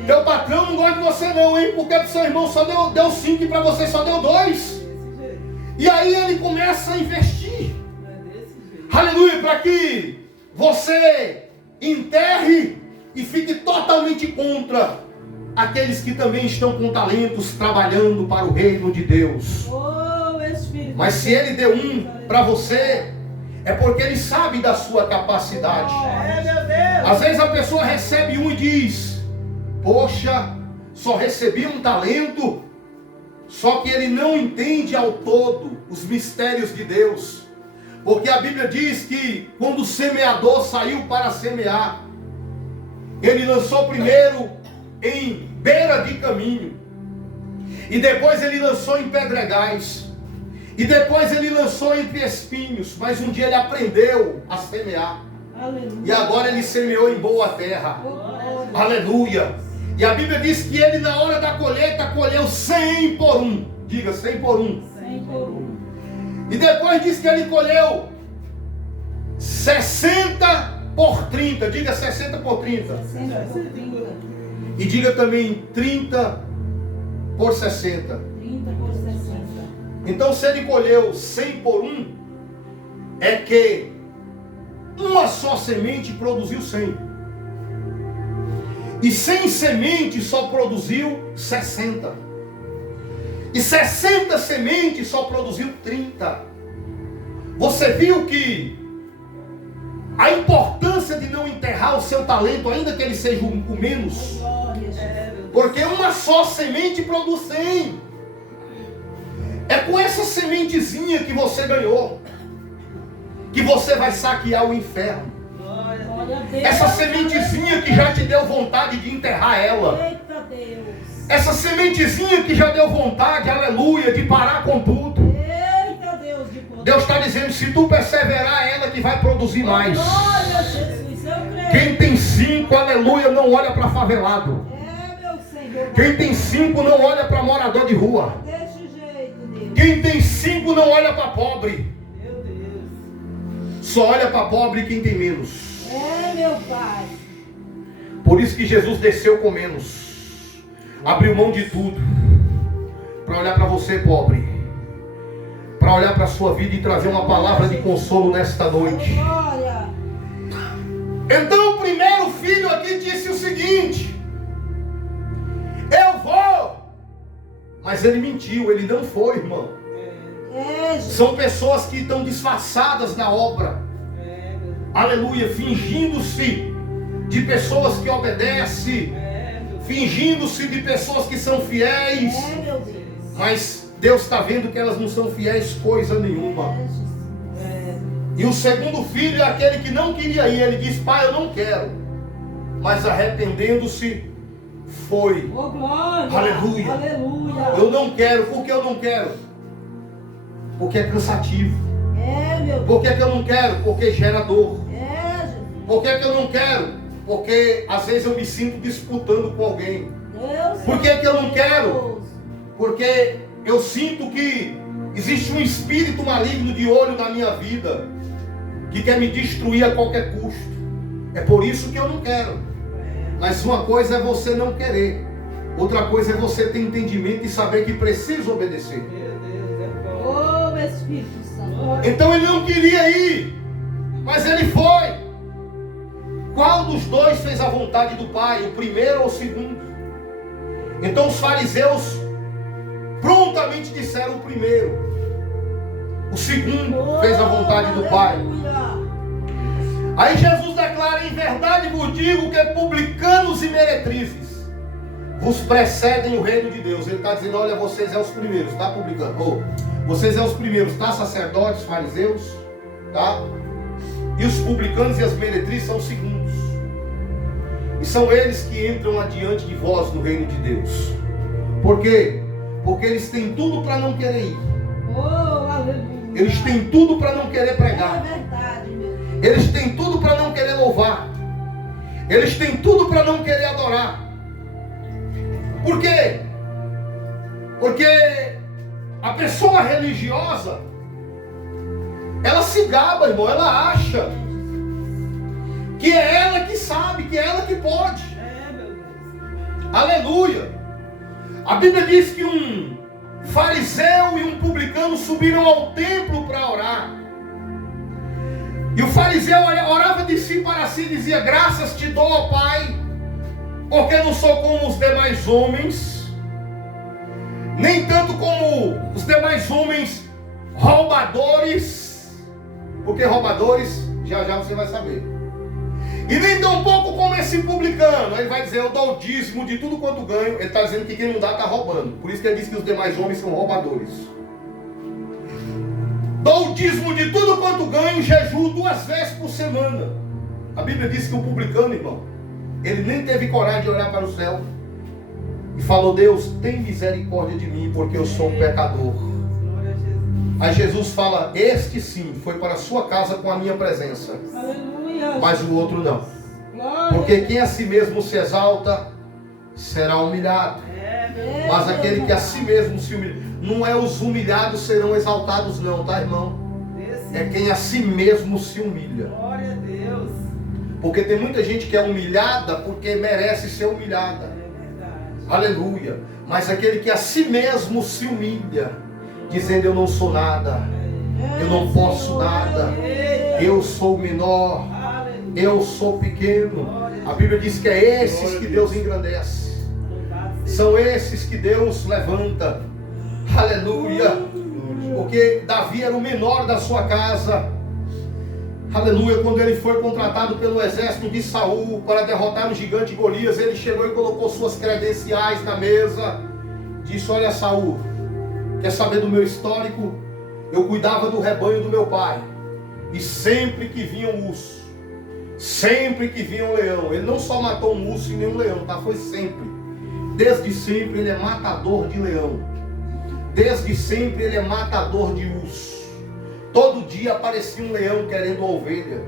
Teu patrão não gosta de você não, hein? Porque pro seu irmão só deu 5 e para você só deu 2. E aí ele começa a investir. Aleluia, para que você enterre e fique totalmente contra aqueles que também estão com talentos trabalhando para o reino de Deus. Mas se ele deu 1 para você, é porque ele sabe da sua capacidade. Às vezes a pessoa recebe 1 e diz: poxa, só recebi 1 talento. Só que ele não entende ao todo os mistérios de Deus. Porque a Bíblia diz que quando o semeador saiu para semear, ele lançou primeiro em beira de caminho, e depois ele lançou em pedregais, e depois ele lançou entre espinhos. Mas um dia ele aprendeu a semear. Aleluia. E agora ele semeou em boa terra. Aleluia. E a Bíblia diz que ele na hora da colheita colheu 100 por 1. Diga, 100 por 1. 100 por 1. E depois diz que ele colheu 60 por 30. Diga 60 por 30. 60 por 30. E diga também 30 por 60. 30 por 60. Então se ele colheu 100 por 1, é que uma só semente produziu 100. E 100 sementes só produziu 60. E 60 sementes só produziu 30. Você viu que a importância de não enterrar o seu talento, ainda que ele seja o menos? Porque uma só semente produz 100. É com essa sementezinha que você ganhou que você vai saquear o inferno. Glória a Deus. Essa sementezinha que já te deu vontade de enterrar ela. Eita Deus. Essa sementezinha que já deu vontade, aleluia, de parar com tudo. Eita Deus de poder. Deus está dizendo, se tu perseverar, é ela que vai produzir mais. Glória a Jesus, eu creio. Quem tem 5, aleluia, não olha para favelado. É, meu Senhor. Quem tem 5 não olha para morador de rua. Desse jeito, Deus. Quem tem 5 não olha para pobre. Meu Deus. Só olha para pobre quem tem menos. É, meu Pai. Por isso que Jesus desceu com menos. Abriu mão de tudo. Para olhar para você, pobre. Para olhar para a sua vida e trazer uma palavra de consolo nesta noite. Glória. Então o primeiro filho aqui disse o seguinte: eu vou. Mas ele mentiu, ele não foi, irmão. É, Jesus. São pessoas que estão disfarçadas na obra. Aleluia, fingindo-se de pessoas que obedecem, fingindo-se de pessoas que são fiéis, É, meu Deus. mas Deus está vendo que elas não são fiéis coisa nenhuma. É, Jesus. E o segundo filho é aquele que não queria ir. Ele disse: pai, eu não quero. Mas arrependendo-se, foi. Oh, glória. Aleluia. Aleluia. Eu não quero. Por que eu não quero? Porque é cansativo. É, meu Deus. Por que eu não quero? Porque gera dor. É, Jesus. Por que eu não quero? Porque às vezes eu me sinto disputando com alguém. Deus. Por que eu não quero? Porque eu sinto que existe um espírito maligno de olho na minha vida, que quer me destruir a qualquer custo. É por isso que eu não quero. Mas uma coisa é você não querer, outra coisa é você ter entendimento e saber que precisa obedecer. Oh, meu Espírito Santo. Então ele não queria ir, mas ele foi. Qual dos dois fez a vontade do Pai, o primeiro ou o segundo? Então os fariseus prontamente disseram o primeiro. O segundo fez a vontade do Pai. Aleluia. Aí Jesus declara: em verdade vos digo que publicanos e meretrizes vos precedem o reino de Deus. Ele está dizendo: olha, vocês é os primeiros, tá, publicano? Oh, vocês é os primeiros, tá, sacerdotes, fariseus, tá? E os publicanos e as meretrizes são os segundos. E são eles que entram adiante de vós no reino de Deus. Por quê? Porque eles têm tudo para não querer ir. Oh, aleluia. Eles têm tudo para não querer pregar. É verdade, meu Deus. Eles têm tudo para não querer louvar. Eles têm tudo para não querer adorar. Por quê? Porque a pessoa religiosa, ela se gaba, irmão, ela acha que é ela que sabe, que é ela que pode. Aleluia. A Bíblia diz que um fariseu e um publicano subiram ao templo para orar. E o fariseu orava de si para si e dizia: graças te dou, ó Pai, porque não sou como os demais homens, nem tanto como os demais homens roubadores, porque roubadores, já já você vai saber, e nem tão pouco como esse publicano. Ele vai dizer: eu dou o dízimo de tudo quanto ganho. Ele está dizendo que quem não dá está roubando. Por isso que ele diz que os demais homens são roubadores. Dou o dízimo de tudo quanto ganho, jejuo 2 vezes por semana. A Bíblia diz que o publicano, irmão, ele nem teve coragem de olhar para o céu e falou: Deus, tem misericórdia de mim, porque eu sou um pecador. Aí Jesus fala: este sim foi para a sua casa com a minha presença, Aleluia. mas o outro não. Glória. Porque quem a si mesmo se exalta será humilhado, É, mas aquele que a si mesmo se humilha, não é os humilhados serão exaltados não, tá, irmão? É quem a si mesmo se humilha. Glória a Deus. Porque tem muita gente que é humilhada porque merece ser humilhada. É verdade. Aleluia. Mas aquele que a si mesmo se humilha, dizendo: eu não sou nada, eu não posso nada, eu sou menor, eu sou pequeno. A Bíblia diz que é esses que Deus engrandece, são esses que Deus levanta. Aleluia. Porque Davi era o menor da sua casa. Aleluia. Quando ele foi contratado pelo exército de Saul para derrotar o gigante Golias, ele chegou e colocou suas credenciais na mesa. Disse: olha, Saul, quer saber do meu histórico? Eu cuidava do rebanho do meu pai, e sempre que vinha um urso, Sempre que vinha um leão, ele não só matou um urso e nem um leão, tá? Foi sempre. Desde sempre ele é matador de leão. Desde sempre ele é matador de urso. Todo dia aparecia um leão querendo uma ovelha.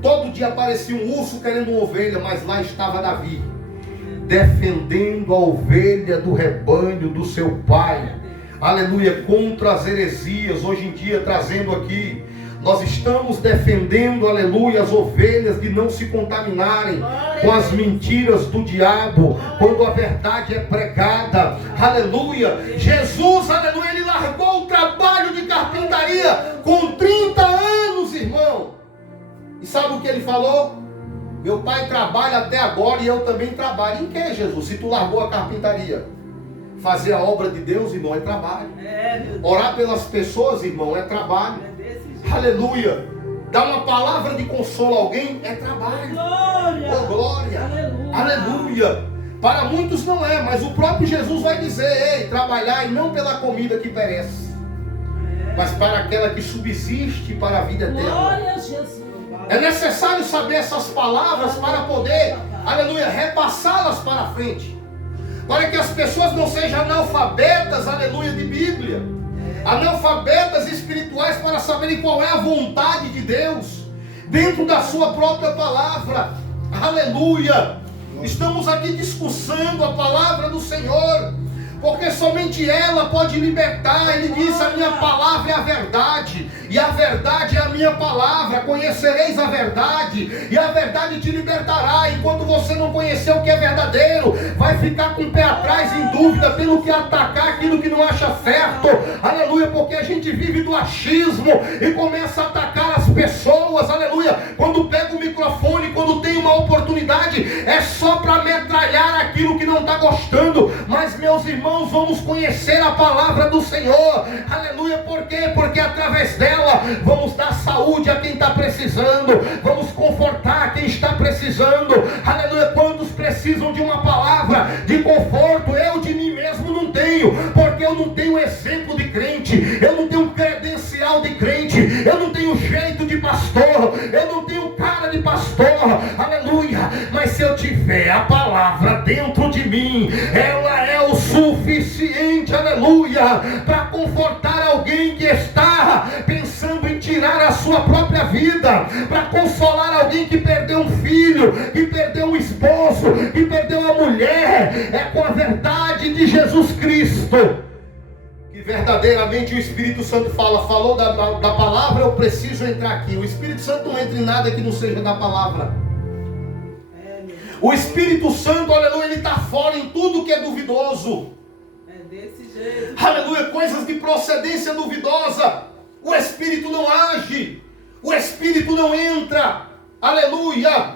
Todo dia aparecia um urso querendo uma ovelha, mas lá estava Davi, defendendo a ovelha do rebanho do seu pai. Aleluia, contra as heresias. Hoje em dia, trazendo aqui, nós estamos defendendo, aleluia, as ovelhas de não se contaminarem com as mentiras do diabo, quando a verdade é pregada. Aleluia. Jesus, aleluia, ele largou o trabalho de carpintaria com 30 anos, irmão. E sabe o que ele falou? Meu pai trabalha até agora e eu também trabalho. Em que, Jesus? Se tu largou a carpintaria? Fazer a obra de Deus, irmão, é trabalho. Orar pelas pessoas, irmão, é trabalho. Aleluia. Dar uma palavra de consolo a alguém é trabalho. Glória. Oh, glória. Aleluia. Aleluia. Para muitos não é, mas o próprio Jesus vai dizer: ei, trabalhar e não pela comida que perece, mas para aquela que subsiste para a vida eterna. Glória a Jesus. É necessário saber essas palavras para poder, aleluia, repassá-las para a frente, para que as pessoas não sejam analfabetas, aleluia, de Bíblia, analfabetas espirituais, para saberem qual é a vontade de Deus dentro da sua própria palavra. Aleluia. Estamos aqui discussando a palavra do Senhor, porque somente ela pode libertar. Ele diz: a minha palavra é a verdade, e a verdade é a minha palavra. Conhecereis a verdade, e a verdade te libertará. Enquanto você não conhecer o que é verdadeiro, vai ficar com o pé atrás, em dúvida, tendo que atacar aquilo que não acha certo. Aleluia, porque a gente vive do achismo e começa a atacar as pessoas. Aleluia, quando pega o microfone, quando tem uma oportunidade, é só para metralhar aquilo que não está gostando. Mas, meus irmãos, vamos conhecer a palavra do Senhor. Aleluia, por quê? Porque através dela vamos dar saúde a quem está precisando, vamos confortar quem está precisando. Aleluia, quantos precisam de uma palavra de conforto? Eu de mim mesmo não tenho, porque eu não tenho exemplo de crente, eu não tenho credencial de crente, eu não tenho jeito de pastor, eu não tenho cara de pastor. Aleluia, mas se eu tiver a palavra dentro de mim, ela é o suficiente, aleluia, para confortar alguém que está pensando em tirar a sua própria vida, para consolar alguém que perdeu um filho, que perdeu um esposo, que perdeu uma mulher. É com a verdade de Jesus Cristo que verdadeiramente o Espírito Santo falou da palavra. Eu preciso entrar aqui. O Espírito Santo não entra em nada que não seja da palavra. O Espírito Santo, aleluia, ele está fora em tudo que é duvidoso. É desse jeito. Aleluia, coisas de procedência duvidosa, o Espírito não age, o Espírito não entra. Aleluia.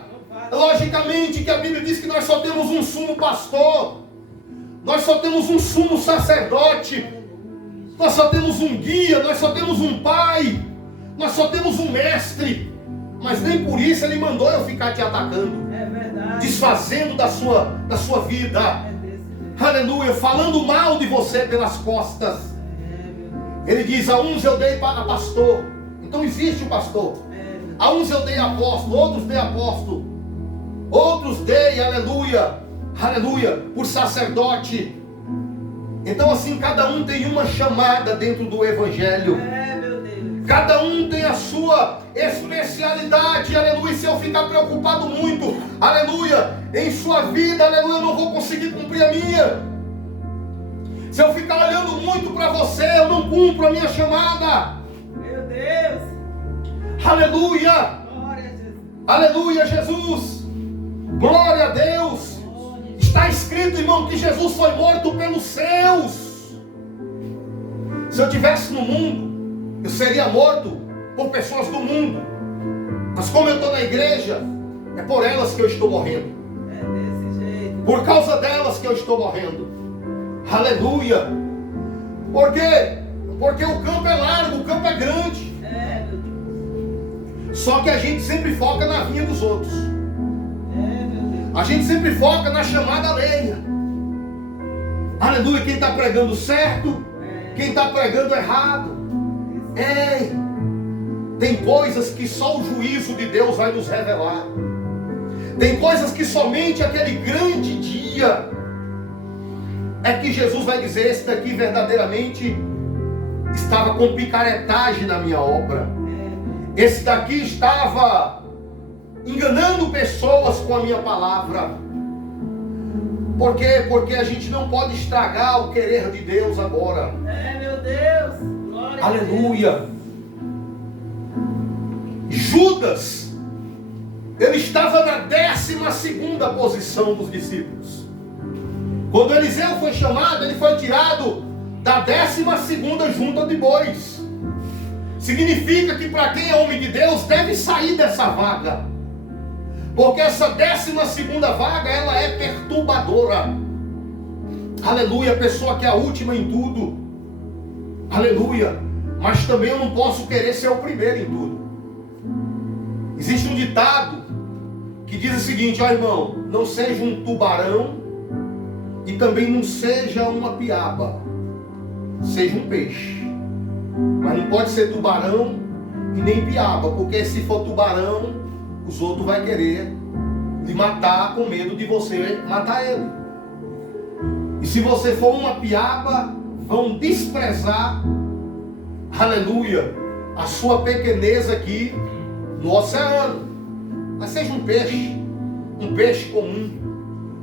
Logicamente que a Bíblia diz que nós só temos um sumo pastor, nós só temos um sumo sacerdote, nós só temos um guia, nós só temos um pai, nós só temos um mestre. Mas nem por isso ele mandou eu ficar te atacando, desfazendo da sua vida. Aleluia, falando mal de você pelas costas. Ele diz: a uns eu dei para pastor. Então existe o pastor. A uns eu dei apóstolo, outros dei apóstolo, outros dei, aleluia, aleluia, por sacerdote. Então assim, cada um tem uma chamada dentro do evangelho. Cada um tem a sua especialidade, aleluia. Se eu ficar preocupado muito, aleluia, em sua vida, aleluia, eu não vou conseguir cumprir a minha. Se eu ficar olhando muito para você, eu não cumpro a minha chamada. Meu Deus. Aleluia. Glória a Jesus. Aleluia, Jesus. Glória a Deus. Está escrito, irmão, que Jesus foi morto pelos seus. Se eu estivesse no mundo, eu seria morto por pessoas do mundo. Mas como eu estou na igreja, é por elas que eu estou morrendo. É desse jeito. Por causa delas que eu estou morrendo. Aleluia. Por quê? Porque o campo é largo, o campo é grande. Meu Deus. Só que a gente sempre foca na vinha dos outros. Meu Deus. A gente sempre foca na chamada alheia. Aleluia. Quem está pregando certo, quem está pregando errado. Ei, tem coisas que só o juízo de Deus vai nos revelar. Tem coisas que somente aquele grande dia é que Jesus vai dizer: esse daqui verdadeiramente estava com picaretagem na minha obra. Esse daqui estava enganando pessoas com a minha palavra. Por quê? Porque a gente não pode estragar o querer de Deus agora. Meu Deus. Glória Aleluia. Judas, ele estava na 12ª posição dos discípulos. Quando Eliseu foi chamado, ele foi tirado da 12ª junta de bois. Significa que para quem é homem de Deus deve sair dessa vaga, porque essa 12ª vaga, ela é perturbadora. Aleluia. A pessoa que é a última em tudo. Aleluia. Mas também eu não posso querer ser o primeiro em tudo. Existe um ditado que diz o seguinte: ó irmão, não seja um tubarão e também não seja uma piaba, seja um peixe. Mas não pode ser tubarão e nem piaba, porque se for tubarão, os outros vão querer lhe matar com medo de você matar ele. E se você for uma piaba, vão desprezar, aleluia, a sua pequenez aqui no oceano. Mas seja um peixe comum,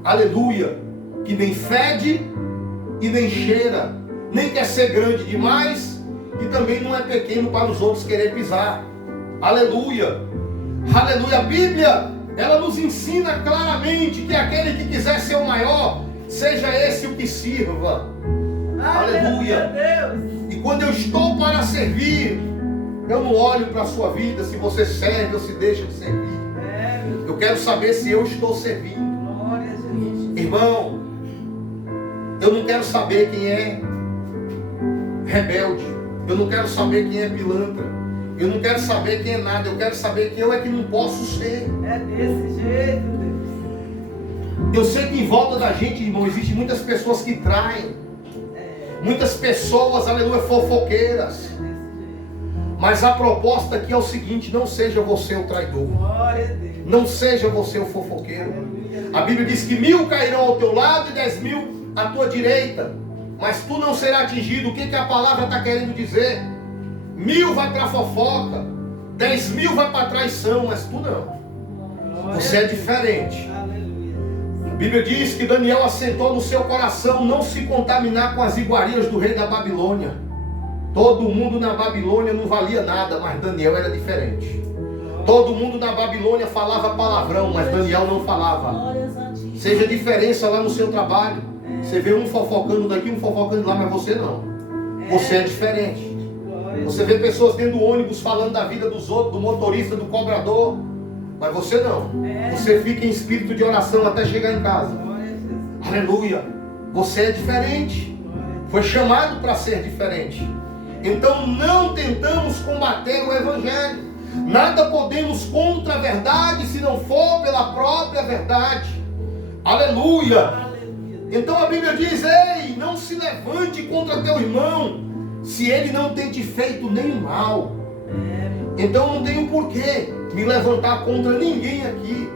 aleluia, que nem fede e nem cheira, nem quer ser grande demais e também não é pequeno para os outros querer pisar. Aleluia, aleluia. A Bíblia, ela nos ensina claramente que aquele que quiser ser o maior, seja esse o que sirva. Aleluia. E quando eu estou para servir, eu não olho para a sua vida se você serve ou se deixa de servir. Eu quero saber se eu estou servindo. Irmão, eu não quero saber quem é rebelde. Eu não quero saber quem é pilantra. Eu não quero saber quem é nada. Eu quero saber que eu é que não posso ser. É desse jeito, Deus. Eu sei que em volta da gente, irmão, existem muitas pessoas que traem. Muitas pessoas, aleluia, fofoqueiras. Mas a proposta aqui é o seguinte: não seja você o traidor. Glória a Deus. Não seja você o fofoqueiro. A Bíblia diz que 1000 cairão ao teu lado e 10.000 à tua direita, mas tu não serás atingido. O que a palavra está querendo dizer? 1000 vai para a fofoca, 10.000 vai para a traição, mas tu não. Você é diferente. A Bíblia diz que Daniel assentou no seu coração não se contaminar com as iguarias do rei da Babilônia. Todo mundo na Babilônia não valia nada, mas Daniel era diferente. Todo mundo na Babilônia falava palavrão, mas Daniel não falava. Seja a diferença lá no seu trabalho. Você vê um fofocando daqui, um fofocando lá, mas você não. Você é diferente. Você vê pessoas dentro do ônibus falando da vida dos outros, do motorista, do cobrador, mas você não. Você fica em espírito de oração até chegar em casa. Aleluia. Você é diferente. Foi chamado para ser diferente. Então não tentamos combater o Evangelho. Nada podemos contra a verdade se não for pela própria verdade. Aleluia. Então a Bíblia diz: ei, não se levante contra teu irmão, se ele não tem te feito nenhum mal. Então não tenho porquê me levantar contra ninguém aqui.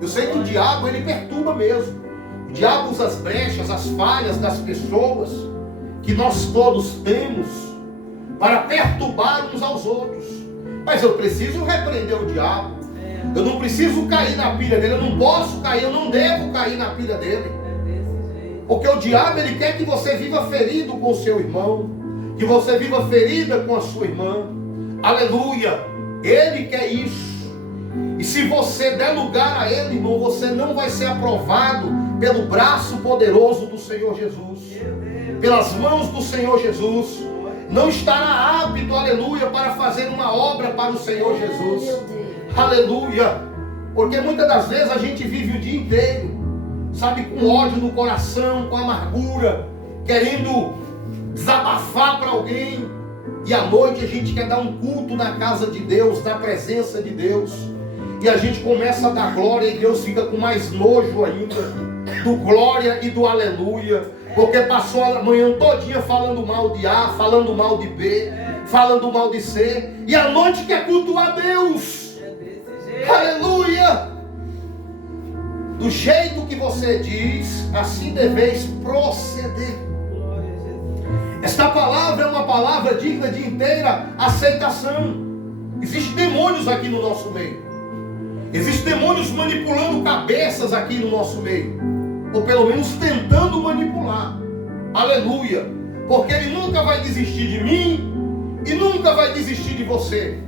Eu sei que o diabo, ele perturba mesmo. O diabo usa as brechas, as falhas das pessoas que nós todos temos para perturbar uns aos outros. Mas eu preciso repreender o diabo. Eu não preciso cair na pilha dele. Eu não posso cair, eu não devo cair na pilha dele. Porque o diabo, ele quer que você viva ferido com o seu irmão, que você viva ferida com a sua irmã. Aleluia. Ele quer isso. E se você der lugar a ele, irmão, você não vai ser aprovado pelo braço poderoso do Senhor Jesus, pelas mãos do Senhor Jesus. Não estará apto, aleluia, para fazer uma obra para o Senhor Jesus. Aleluia. Porque muitas das vezes a gente vive o dia inteiro, sabe, com ódio no coração, com amargura, querendo desabafar para alguém. E à noite a gente quer dar um culto na casa de Deus, na presença de Deus. E a gente começa a dar glória e Deus fica com mais nojo ainda do glória e do aleluia. Porque passou a manhã todinha falando mal de A, falando mal de B, falando mal de C. E à noite quer cultuar Deus. Aleluia. Do jeito que você diz, assim deveis proceder. Glória a Jesus. Esta palavra é uma palavra digna de inteira aceitação. Existem demônios aqui no nosso meio. Existem demônios manipulando cabeças aqui no nosso meio. Ou pelo menos tentando manipular. Aleluia. Porque ele nunca vai desistir de mim e nunca vai desistir de você.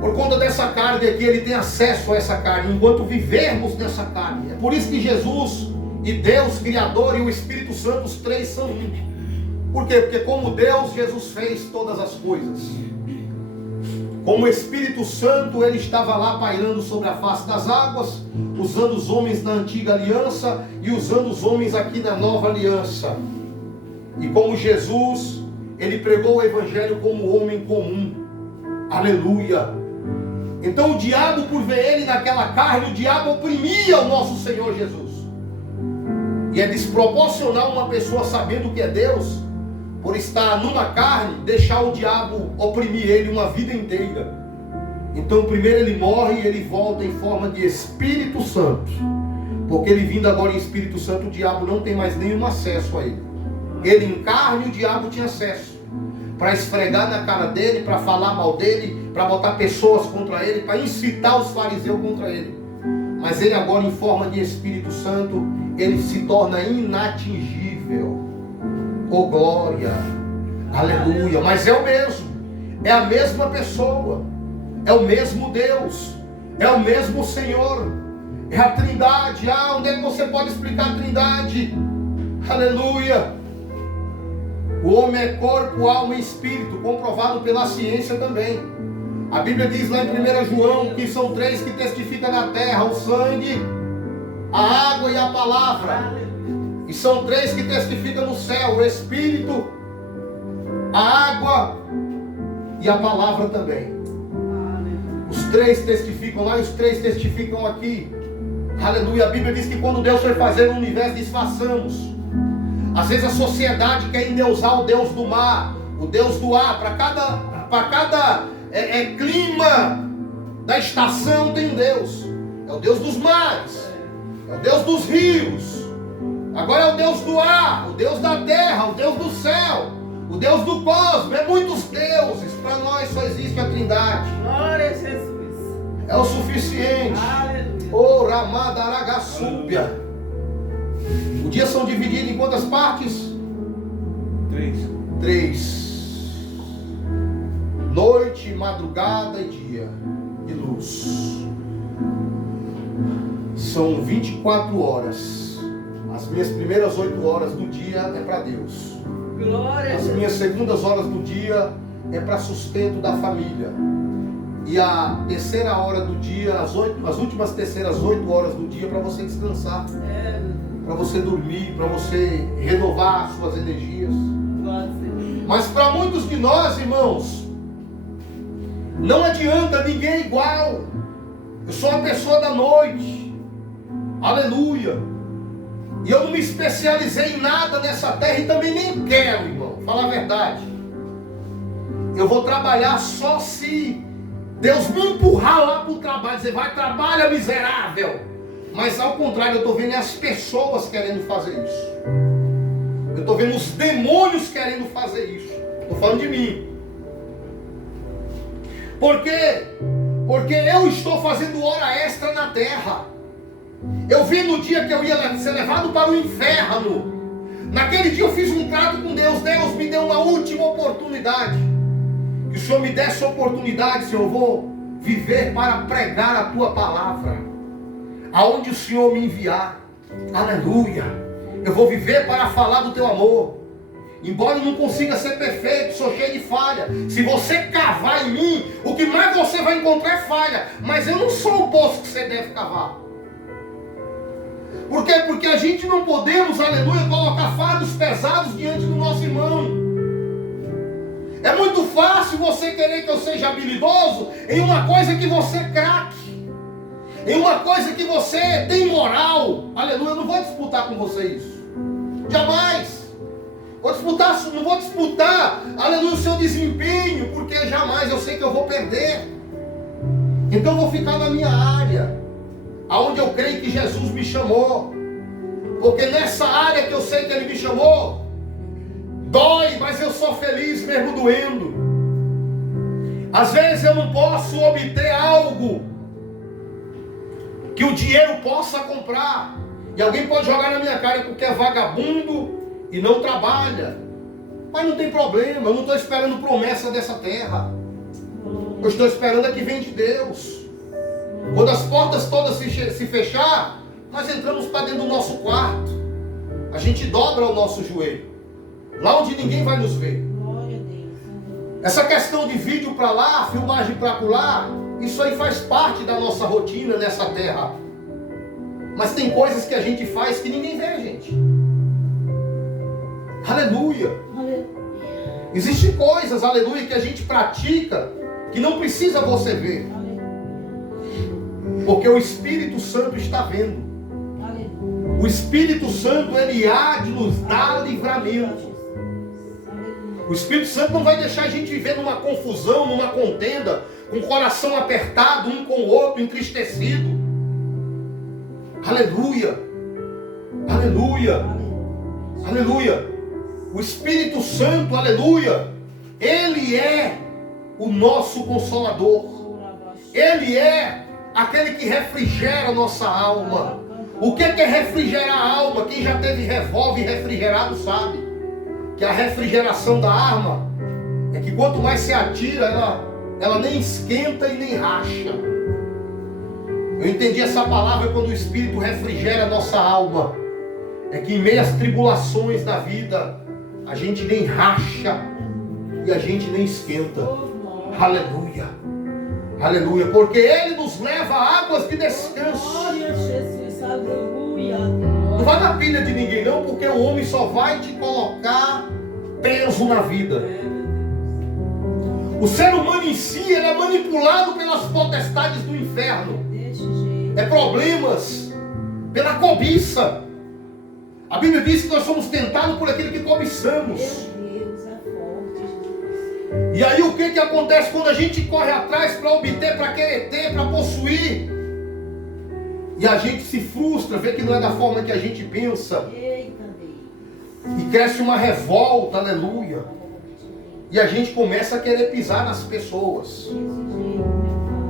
Por conta dessa carne aqui, ele tem acesso a essa carne, enquanto vivermos nessa carne. É por isso que Jesus e Deus, Criador, e o Espírito Santo, os três são um. Por quê? Porque como Deus, Jesus fez todas as coisas. Como o Espírito Santo, ele estava lá pairando sobre a face das águas, usando os homens na antiga aliança e usando os homens aqui na nova aliança. E como Jesus, ele pregou o Evangelho como homem comum. Aleluia. Então o diabo, por ver ele naquela carne, o diabo oprimia o nosso Senhor Jesus. E é desproporcional uma pessoa sabendo que é Deus, por estar numa carne, deixar o diabo oprimir ele uma vida inteira. Então primeiro ele morre e ele volta em forma de Espírito Santo. Porque ele vindo agora em Espírito Santo, o diabo não tem mais nenhum acesso a ele. Ele em carne, o diabo tinha acesso. Para esfregar na cara dele, para falar mal dele, para botar pessoas contra ele, para incitar os fariseus contra ele. Mas ele agora em forma de Espírito Santo, ele se torna inatingível. Oh glória, aleluia. Mas é o mesmo, é a mesma pessoa, é o mesmo Deus, é o mesmo Senhor, é a Trindade. Onde é que você pode explicar a Trindade? Aleluia. O homem é corpo, alma e espírito, comprovado pela ciência também. A Bíblia diz lá em 1 João que são três que testificam na terra: o sangue, a água e a palavra. E são três que testificam no céu: o Espírito, a água e a palavra também. Os três testificam lá e os três testificam aqui. Aleluia. A Bíblia diz que quando Deus foi fazer o universo, disfarçamos. Às vezes a sociedade quer endeusar o Deus do mar, o Deus do ar. Para cada clima da estação tem um Deus. É o Deus dos mares, é o Deus dos rios. Agora é o Deus do ar, o Deus da terra, o Deus do céu, o Deus do cosmos. É muitos deuses. Para nós só existe a Trindade. Glória a Jesus. É o suficiente. Aleluia. Oh, Ramadaragasúbia. O dia são divididos em quantas partes? 3. Noite, madrugada e dia de luz. São 24 horas. As minhas primeiras 8 horas do dia é para Deus. Glória a As Deus. minhas segundas horas do dia é para sustento da família. E a terceira hora do dia, as últimas terceiras 8 horas do dia, para você descansar. Para você dormir, para você renovar suas energias. Mas para muitos de nós, irmãos, não adianta, ninguém é igual. Eu sou uma pessoa da noite. Aleluia. E eu não me especializei em nada nessa terra e também nem quero, irmão. Falar a verdade. Eu vou trabalhar só se Deus me empurrar lá para o trabalho, dizer: vai, trabalha, miserável. Mas ao contrário, eu estou vendo as pessoas querendo fazer isso. Eu estou vendo os demônios querendo fazer isso. Estou falando de mim. Por quê? Porque eu estou fazendo hora extra na terra. Eu vi no dia que eu ia ser levado para o inferno. Naquele dia eu fiz um trato com Deus. Deus me deu uma última oportunidade. Que o Senhor me desse a oportunidade, Senhor. Eu vou viver para pregar a Tua palavra. Aonde o Senhor me enviar. Aleluia. Eu vou viver para falar do Teu amor. Embora eu não consiga ser perfeito, sou cheio de falha. Se você cavar em mim, o que mais você vai encontrar é falha. Mas eu não sou o poço que você deve cavar. Por quê? Porque a gente não podemos, aleluia, colocar fardos pesados diante do nosso irmão. É muito fácil você querer que eu seja habilidoso em uma coisa que você é craque. Em uma coisa que você tem moral. Aleluia, eu não vou disputar com você isso. Jamais. Não vou disputar, aleluia, o seu desempenho, porque jamais eu sei que eu vou perder. Então eu vou ficar na minha área. aonde eu creio que Jesus me chamou. Porque nessa área que eu sei que Ele me chamou, dói, mas eu sou feliz mesmo doendo. Às vezes eu não posso obter algo que o dinheiro possa comprar. E alguém pode jogar na minha cara porque é vagabundo e não trabalha. Mas não tem problema, eu não estou esperando promessa dessa terra. Eu estou esperando a que vem de Deus. Quando as portas todas se fechar, nós entramos para dentro do nosso quarto. A gente dobra o nosso joelho. Lá onde ninguém vai nos ver. Essa questão de vídeo para lá, filmagem para lá, isso aí faz parte da nossa rotina nessa terra. Mas tem coisas que a gente faz que ninguém vê, gente. Aleluia. Existem coisas, aleluia, que a gente pratica que não precisa você ver. Porque o Espírito Santo está vendo. O Espírito Santo, ele há de nos dar livramento. O Espírito Santo não vai deixar a gente viver numa confusão, numa contenda, com o coração apertado, um com o outro, entristecido. Aleluia. Aleluia. Aleluia. O Espírito Santo, aleluia, ele é o nosso consolador. Ele é aquele que refrigera a nossa alma. O que é refrigerar a alma? Quem já teve revólver refrigerado sabe que a refrigeração da arma é que quanto mais se atira, ela nem esquenta e nem racha. Eu entendi essa palavra quando o Espírito refrigera a nossa alma. É que em meio às tribulações da vida, a gente nem racha e a gente nem esquenta. Aleluia. Aleluia. Porque Ele nos leva a águas de descanso. Glória a Jesus. Aleluia. Não vai na pilha de ninguém não, porque o homem só vai te colocar peso na vida. O ser humano em si, ele é manipulado pelas potestades do inferno. É problemas pela cobiça. A Bíblia diz que nós somos tentados por aquilo que cobiçamos. Deus é forte. E aí o que acontece quando a gente corre atrás para obter, para querer ter, para possuir? E a gente se frustra, vê que não é da forma que a gente pensa. Eita Deus. E cresce uma revolta, aleluia. E a gente começa a querer pisar nas pessoas.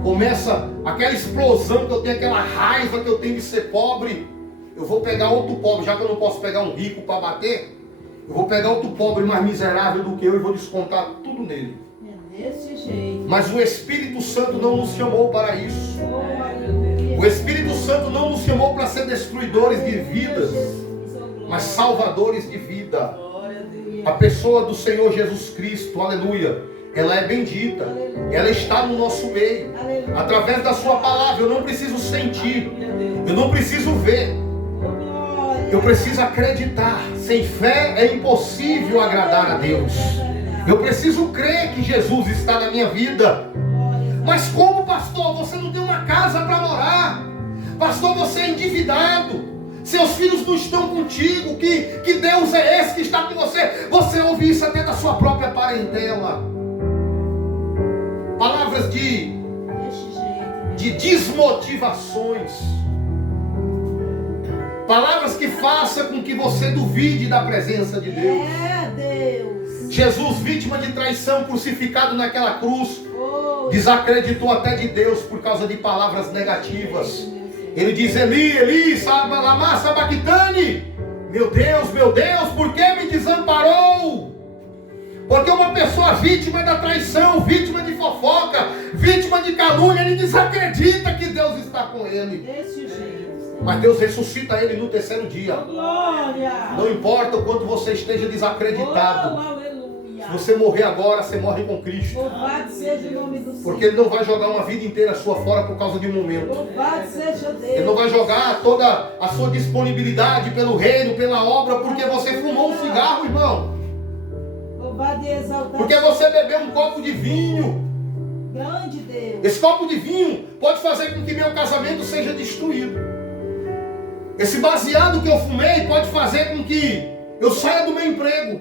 Começa aquela explosão que eu tenho, aquela raiva que eu tenho de ser pobre. Eu vou pegar outro pobre, já que eu não posso pegar um rico para bater. Eu vou pegar outro pobre mais miserável do que eu e vou descontar tudo nele. É desse jeito. Mas o Espírito Santo não nos chamou para isso. Oh, aleluia. O Espírito Santo não nos chamou para ser destruidores de vidas, mas salvadores de vida. A pessoa do Senhor Jesus Cristo, aleluia, ela é bendita, ela está no nosso meio, através da sua palavra. Eu não preciso sentir, eu não preciso ver, eu preciso acreditar. Sem fé é impossível agradar a Deus. Eu preciso crer que Jesus está na minha vida. Mas como, pastor? Você não tem uma casa para morar. Pastor, você é endividado. Seus filhos não estão contigo. Que Deus é esse que está com você? Você ouve isso até da sua própria parentela. Palavras de desmotivações. Palavras que façam com que você duvide da presença de Deus. É Deus. Jesus, vítima de traição, crucificado naquela cruz, desacreditou até de Deus por causa de palavras negativas. Ele diz: Eli, Eli, lama sabachthani. Meu Deus, por que me desamparou? Porque uma pessoa vítima da traição, vítima de fofoca, vítima de calúnia, ele desacredita que Deus está com ele. Desse jeito. Mas Deus ressuscita ele no terceiro dia. Glória. Não importa o quanto você esteja desacreditado. Aleluia. Se você morrer agora, você morre com Cristo. Louvado seja o nome do Senhor. Porque Ele não vai jogar uma vida inteira sua fora por causa de um momento. Louvado seja Deus. Ele não vai jogar toda a sua disponibilidade pelo reino, pela obra, porque você fumou um cigarro, irmão. Louvado e exaltado. Porque você bebeu um copo de vinho. Grande Deus. Esse copo de vinho pode fazer com que meu casamento seja destruído. Esse baseado que eu fumei pode fazer com que eu saia do meu emprego.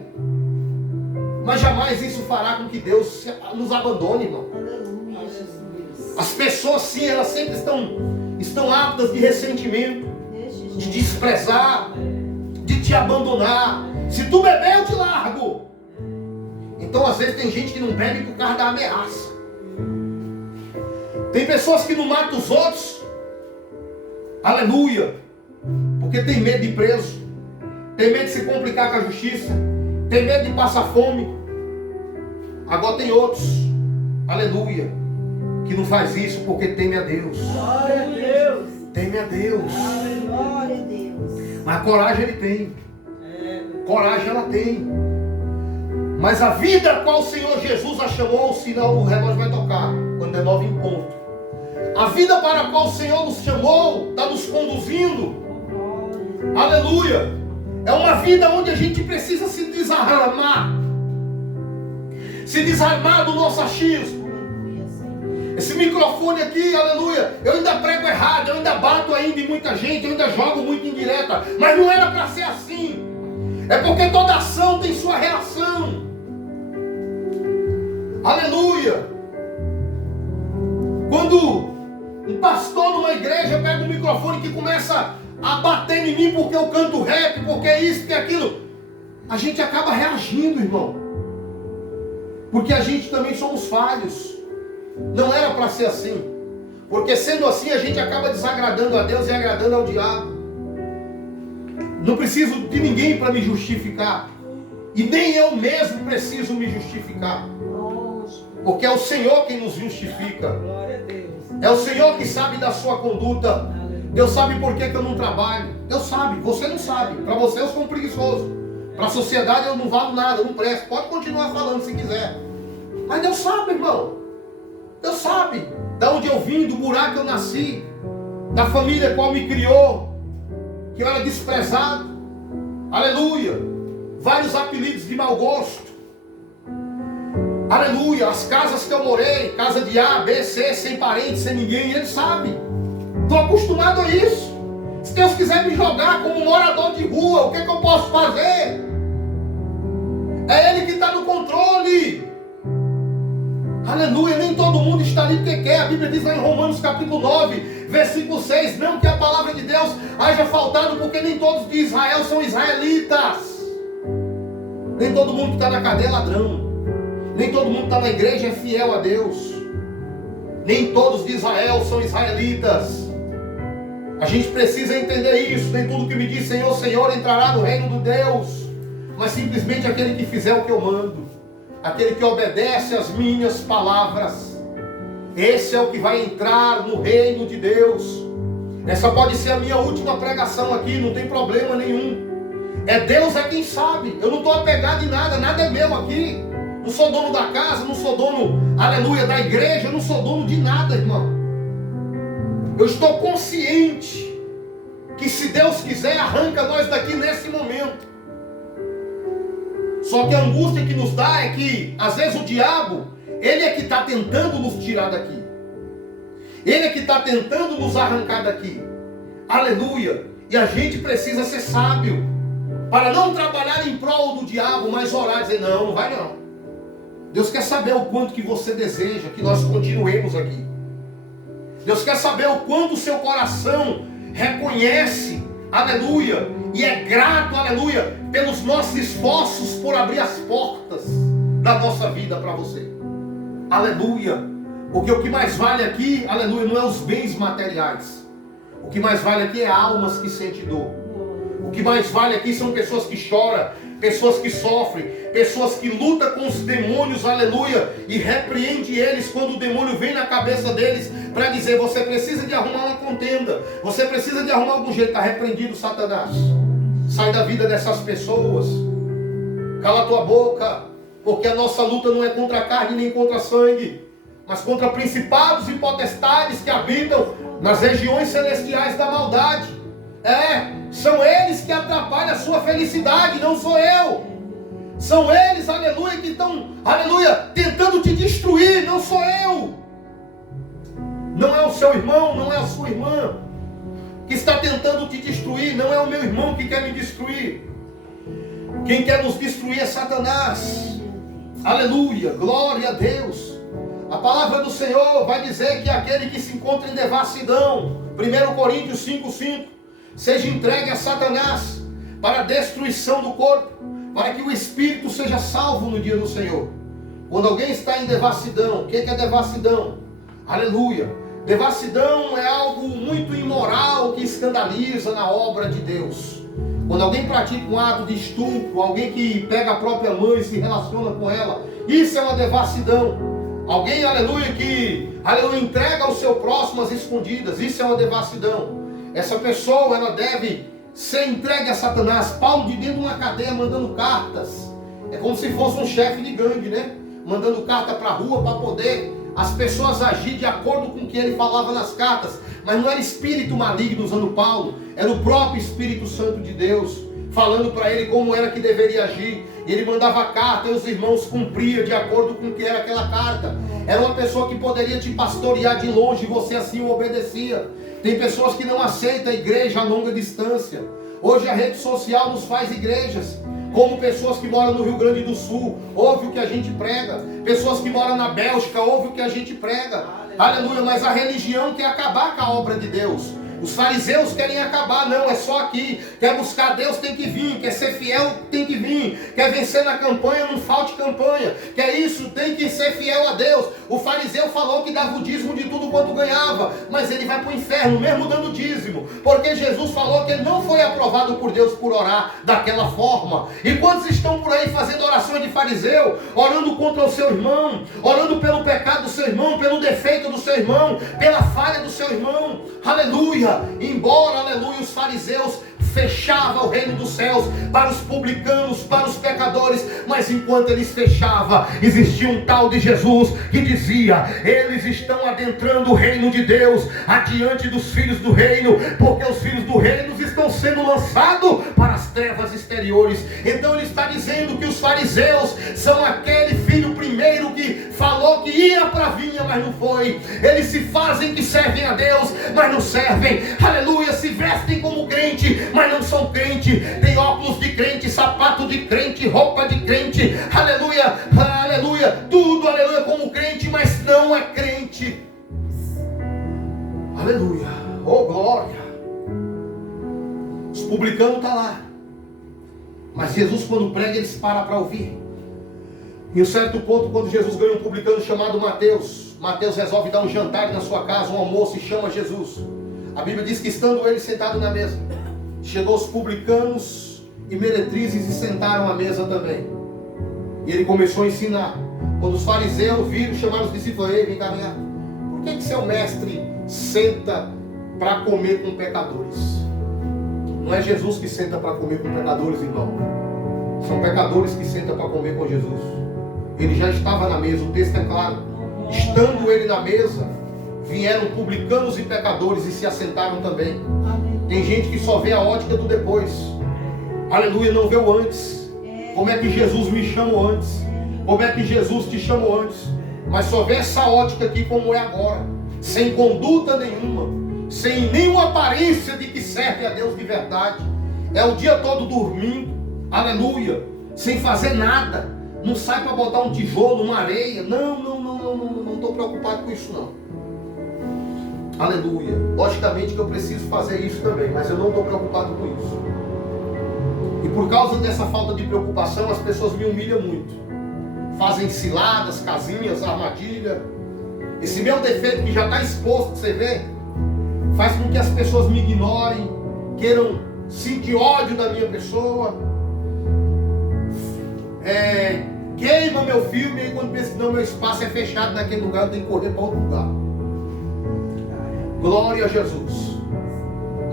Mas jamais isso fará com que Deus nos abandone, irmão. Aleluia, Jesus. As pessoas sim, elas sempre estão estão ávidas de ressentimento, de desprezar, de te abandonar. Se tu beber, eu te largo. Então às vezes tem gente que não bebe por causa da ameaça. Tem pessoas que não matam os outros, aleluia, porque tem medo de ir preso, tem medo de se complicar com a justiça, tem medo de passar fome. Agora tem outros, aleluia, que não faz isso porque teme a Deus. Glória a Deus. Teme a Deus. Glória a Deus. Mas coragem ele tem. Coragem ela tem. Mas a vida a qual o Senhor Jesus a chamou, senão o relógio vai tocar quando é 9 em ponto. A vida para a qual o Senhor nos chamou, está nos conduzindo, aleluia, é uma vida onde a gente precisa se desarmar do nosso achismo. Esse microfone aqui, aleluia, eu ainda prego errado, eu ainda bato ainda em muita gente, eu ainda jogo muito indireta, mas não era para ser assim. É porque toda ação tem sua reação. Aleluia. Quando um pastor numa igreja pega um microfone que começa a bater em mim porque eu canto rap, porque é isso, que é aquilo, a gente acaba reagindo, irmão. Porque a gente também somos falhos. Não era para ser assim. Porque sendo assim a gente acaba desagradando a Deus e agradando ao diabo. Não preciso de ninguém para me justificar. E nem eu mesmo preciso me justificar. Porque é o Senhor quem nos justifica. Glória a Deus. É o Senhor que sabe da sua conduta. Deus sabe por que eu não trabalho. Deus sabe, você não sabe. Para você eu sou um preguiçoso. Para a sociedade eu não valo nada, eu não presto. Pode continuar falando se quiser. Mas Deus sabe, irmão. Deus sabe da onde eu vim, do buraco que eu nasci, da família qual me criou, que eu era desprezado. Aleluia. Vários apelidos de mau gosto. Aleluia. As casas que eu morei, casa de A, B, C, sem parente, sem ninguém, Ele sabe. Estou acostumado a isso. Se Deus quiser me jogar como morador de rua, o que eu posso fazer? É Ele que está no controle. Aleluia, nem todo mundo está ali porque quer. A Bíblia diz lá em Romanos capítulo 9, versículo 6, não que a palavra de Deus haja faltado, porque nem todos de Israel são israelitas. Nem todo mundo que está na cadeia é ladrão. Nem todo mundo que está na igreja é fiel a Deus. Nem todos de Israel são israelitas. A gente precisa entender isso. Nem tudo que me diz Senhor, Senhor entrará no reino de Deus, mas simplesmente aquele que fizer o que eu mando, aquele que obedece às minhas palavras. Esse é o que vai entrar no reino de Deus. Essa pode ser a minha última pregação aqui, não tem problema nenhum. É Deus é quem sabe. Eu não estou apegado em nada, nada é meu aqui. Não sou dono da casa, não sou dono, aleluia, da igreja, eu não sou dono de nada, irmão. Eu estou consciente que se Deus quiser, arranca nós daqui nesse momento. Só que a angústia que nos dá é que, às vezes o diabo, ele é que está tentando nos tirar daqui. Ele é que está tentando nos arrancar daqui. Aleluia. E a gente precisa ser sábio, para não trabalhar em prol do diabo, mas orar e dizer, não, não vai não. Deus quer saber o quanto que você deseja que nós continuemos aqui. Deus quer saber o quanto o seu coração reconhece, aleluia, e é grato, aleluia, pelos nossos esforços por abrir as portas da nossa vida para você. Aleluia. Porque o que mais vale aqui, aleluia, não é os bens materiais. O que mais vale aqui é almas que sentem dor. O que mais vale aqui são pessoas que choram, pessoas que sofrem, pessoas que lutam com os demônios, aleluia, e repreende eles quando o demônio vem na cabeça deles para dizer, você precisa de arrumar uma contenda, você precisa de arrumar algum jeito. Está repreendido, Satanás. Sai da vida dessas pessoas. Cala tua boca, porque a nossa luta não é contra a carne nem contra sangue, mas contra principados e potestades que habitam nas regiões celestiais da maldade. São eles que atrapalham a sua felicidade, não sou eu. São eles, aleluia, que estão, aleluia, tentando te destruir, não sou eu. Não é o seu irmão, não é a sua irmã que está tentando te destruir, não é o meu irmão que quer me destruir. Quem quer nos destruir é Satanás. Aleluia, glória a Deus. A palavra do Senhor vai dizer que aquele que se encontra em devassidão, 1 Coríntios 5:5. Seja entregue a Satanás para a destruição do corpo, para que o espírito seja salvo no dia do Senhor. Quando alguém está em devassidão, o que é devassidão? Aleluia! Devassidão é algo muito imoral que escandaliza na obra de Deus. Quando alguém pratica um ato de estupro, alguém que pega a própria mãe e se relaciona com ela, isso é uma devassidão. Alguém, aleluia, que entrega ao seu próximo às escondidas, isso é uma devassidão. Essa pessoa, ela deve ser entregue a Satanás. Paulo, de dentro de uma cadeia, mandando cartas. É como se fosse um chefe de gangue, né? Mandando carta para a rua para poder as pessoas agir de acordo com o que ele falava nas cartas. Mas não era espírito maligno usando Paulo, era o próprio Espírito Santo de Deus falando para ele como era que deveria agir. E ele mandava carta e os irmãos cumpriam de acordo com o que era aquela carta. Era uma pessoa que poderia te pastorear de longe e você assim o obedecia. Tem pessoas que não aceitam a igreja a longa distância. Hoje a rede social nos faz igrejas. Como pessoas que moram no Rio Grande do Sul, ouve o que a gente prega. Pessoas que moram na Bélgica, ouve o que a gente prega. Aleluia, mas a religião quer acabar com a obra de Deus. Os fariseus querem acabar, não, é só aqui. Quer buscar Deus, tem que vir. Quer ser fiel, tem que vir. Quer vencer na campanha, não falte campanha. Quer isso, tem que ser fiel a Deus. O fariseu falou que dava o dízimo de tudo quanto ganhava, mas ele vai para o inferno, mesmo dando dízimo. Porque Jesus falou que ele não foi aprovado por Deus por orar daquela forma. E quantos estão por aí fazendo orações de fariseu, orando contra o seu irmão, orando pelo pecado do seu irmão, pelo defeito do seu irmão, pela falha do seu irmão. Aleluia. Embora, aleluia, os fariseus fechavam o reino dos céus para os publicanos, para os pecadores, mas enquanto eles fechavam, existia um tal de Jesus que dizia: eles estão adentrando o reino de Deus adiante dos filhos do reino, porque os filhos do reino estão sendo lançados para as trevas exteriores. Então ele está dizendo que os fariseus são aquele filho primeiro que falou que ia para a vinha, mas não foi. Eles se fazem que servem a Deus, mas não servem. Aleluia, se vestem como crente, mas não são crente. Tem óculos de crente, sapato de crente, roupa de crente. Aleluia, aleluia, tudo, aleluia, como crente, mas não é crente. Aleluia, oh glória. Os publicanos estão lá, mas Jesus, quando prega, eles param para ouvir. Em um certo ponto, quando Jesus ganha um publicano chamado Mateus, Mateus resolve dar um jantar na sua casa, um almoço, e chama Jesus. A Bíblia diz que estando ele sentado na mesa, chegou os publicanos e meretrizes e sentaram à mesa também. E ele começou a ensinar. Quando os fariseus viram, chamaram os discípulos: ei, vem cá, vem cá. Por que seu mestre senta para comer com pecadores? Não é Jesus que senta para comer com pecadores, irmão. São pecadores que sentam para comer com Jesus. Ele já estava na mesa, o texto é claro. Estando ele na mesa, vieram publicanos e pecadores e se assentaram também. Tem gente que só vê a ótica do depois. Aleluia, não vê o antes. Como é que Jesus me chamou antes? Como é que Jesus te chamou antes? Mas só vê essa ótica aqui como é agora. Sem conduta nenhuma. Sem nenhuma aparência de que serve a Deus de verdade. É o dia todo dormindo. Aleluia. Sem fazer nada. Não sai para botar um tijolo, uma areia. Não estou preocupado com isso não. Aleluia. Logicamente que eu preciso fazer isso também, mas eu não estou preocupado com isso. E por causa dessa falta de preocupação, as pessoas me humilham muito. Fazem ciladas, casinhas, armadilha. Esse meu defeito que já está exposto, você vê, faz com que as pessoas me ignorem, queiram sentir ódio da minha pessoa. Queima meu filme, e aí quando pensa que não, meu espaço é fechado naquele lugar, eu tenho que correr para outro lugar. Glória a Jesus.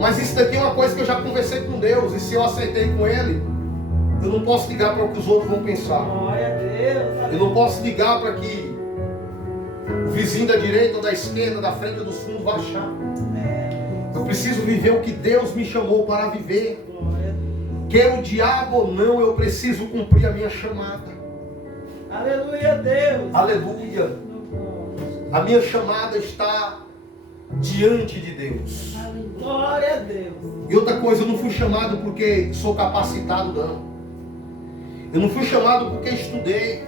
Mas isso daqui é uma coisa que eu já conversei com Deus, e se eu aceitei com Ele, eu não posso ligar para o que os outros vão pensar. Glória a Deus. Eu não posso ligar para que o vizinho da direita ou da esquerda, da frente ou dos fundos vai achar. Eu preciso viver o que Deus me chamou para viver. Quer o diabo ou não, eu preciso cumprir a minha chamada. Aleluia, Deus. Aleluia. A minha chamada está diante de Deus. Glória a Deus. E outra coisa, eu não fui chamado porque sou capacitado, não. Eu não fui chamado porque estudei.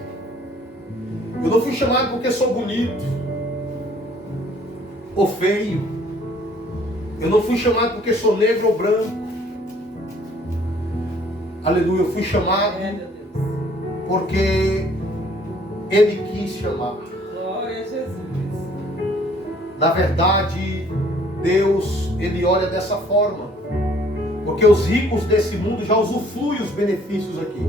Eu não fui chamado porque sou bonito ou feio. Eu não fui chamado porque sou negro ou branco. Aleluia, eu fui chamado Meu Deus. porque Ele quis chamar. Glória a Jesus. Na verdade, Deus, Ele olha dessa forma. Porque os ricos desse mundo já usufruem os benefícios aqui.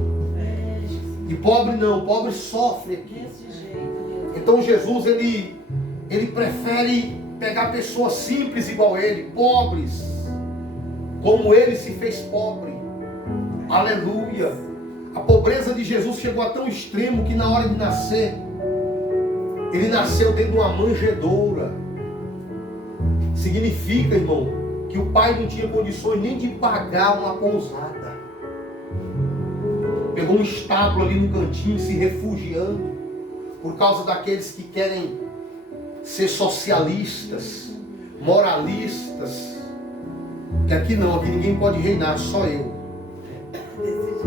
E pobre não, pobre sofre aqui. Desse jeito, Então Jesus, ele prefere pegar pessoas simples igual ele, pobres, como ele se fez pobre. Aleluia. A pobreza de Jesus chegou a tão extremo que na hora de nascer, ele nasceu dentro de uma manjedoura. Significa, irmão, que o pai não tinha condições nem de pagar uma pousada. Pegou um estábulo ali no cantinho, se refugiando, por causa daqueles que querem ser socialistas, moralistas. Que aqui não, aqui ninguém pode reinar, só eu.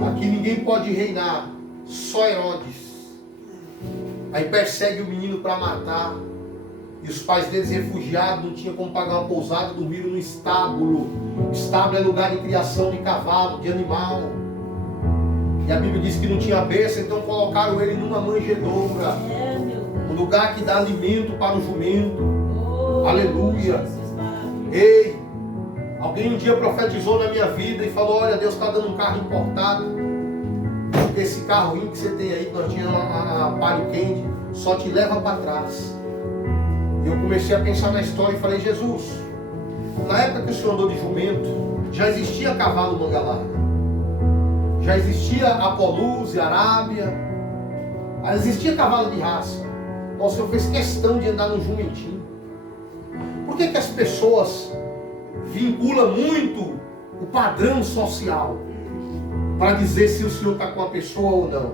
Aqui ninguém pode reinar, só Herodes. Aí persegue o menino para matar. E os pais deles refugiados, não tinham como pagar uma pousada, dormiram no estábulo. Estábulo é lugar de criação de cavalo, de animal. E a Bíblia diz que não tinha berço, então colocaram ele numa manjedoura. Um lugar que dá alimento para o jumento. Aleluia. Ei, alguém um dia profetizou na minha vida e falou: olha, Deus está dando um carro importado. Porque esse carrinho que você tem aí, que nós tínhamos na Palio Candy, só te leva para trás. E eu comecei a pensar na história e falei: Jesus, na época que o Senhor andou de jumento, já existia cavalo manga larga. Já existia Apoluse, Arábia. Já existia cavalo de raça. Então o Senhor fez questão de andar no jumentinho. Por que as pessoas vinculam muito o padrão social para dizer se o Senhor está com a pessoa ou não?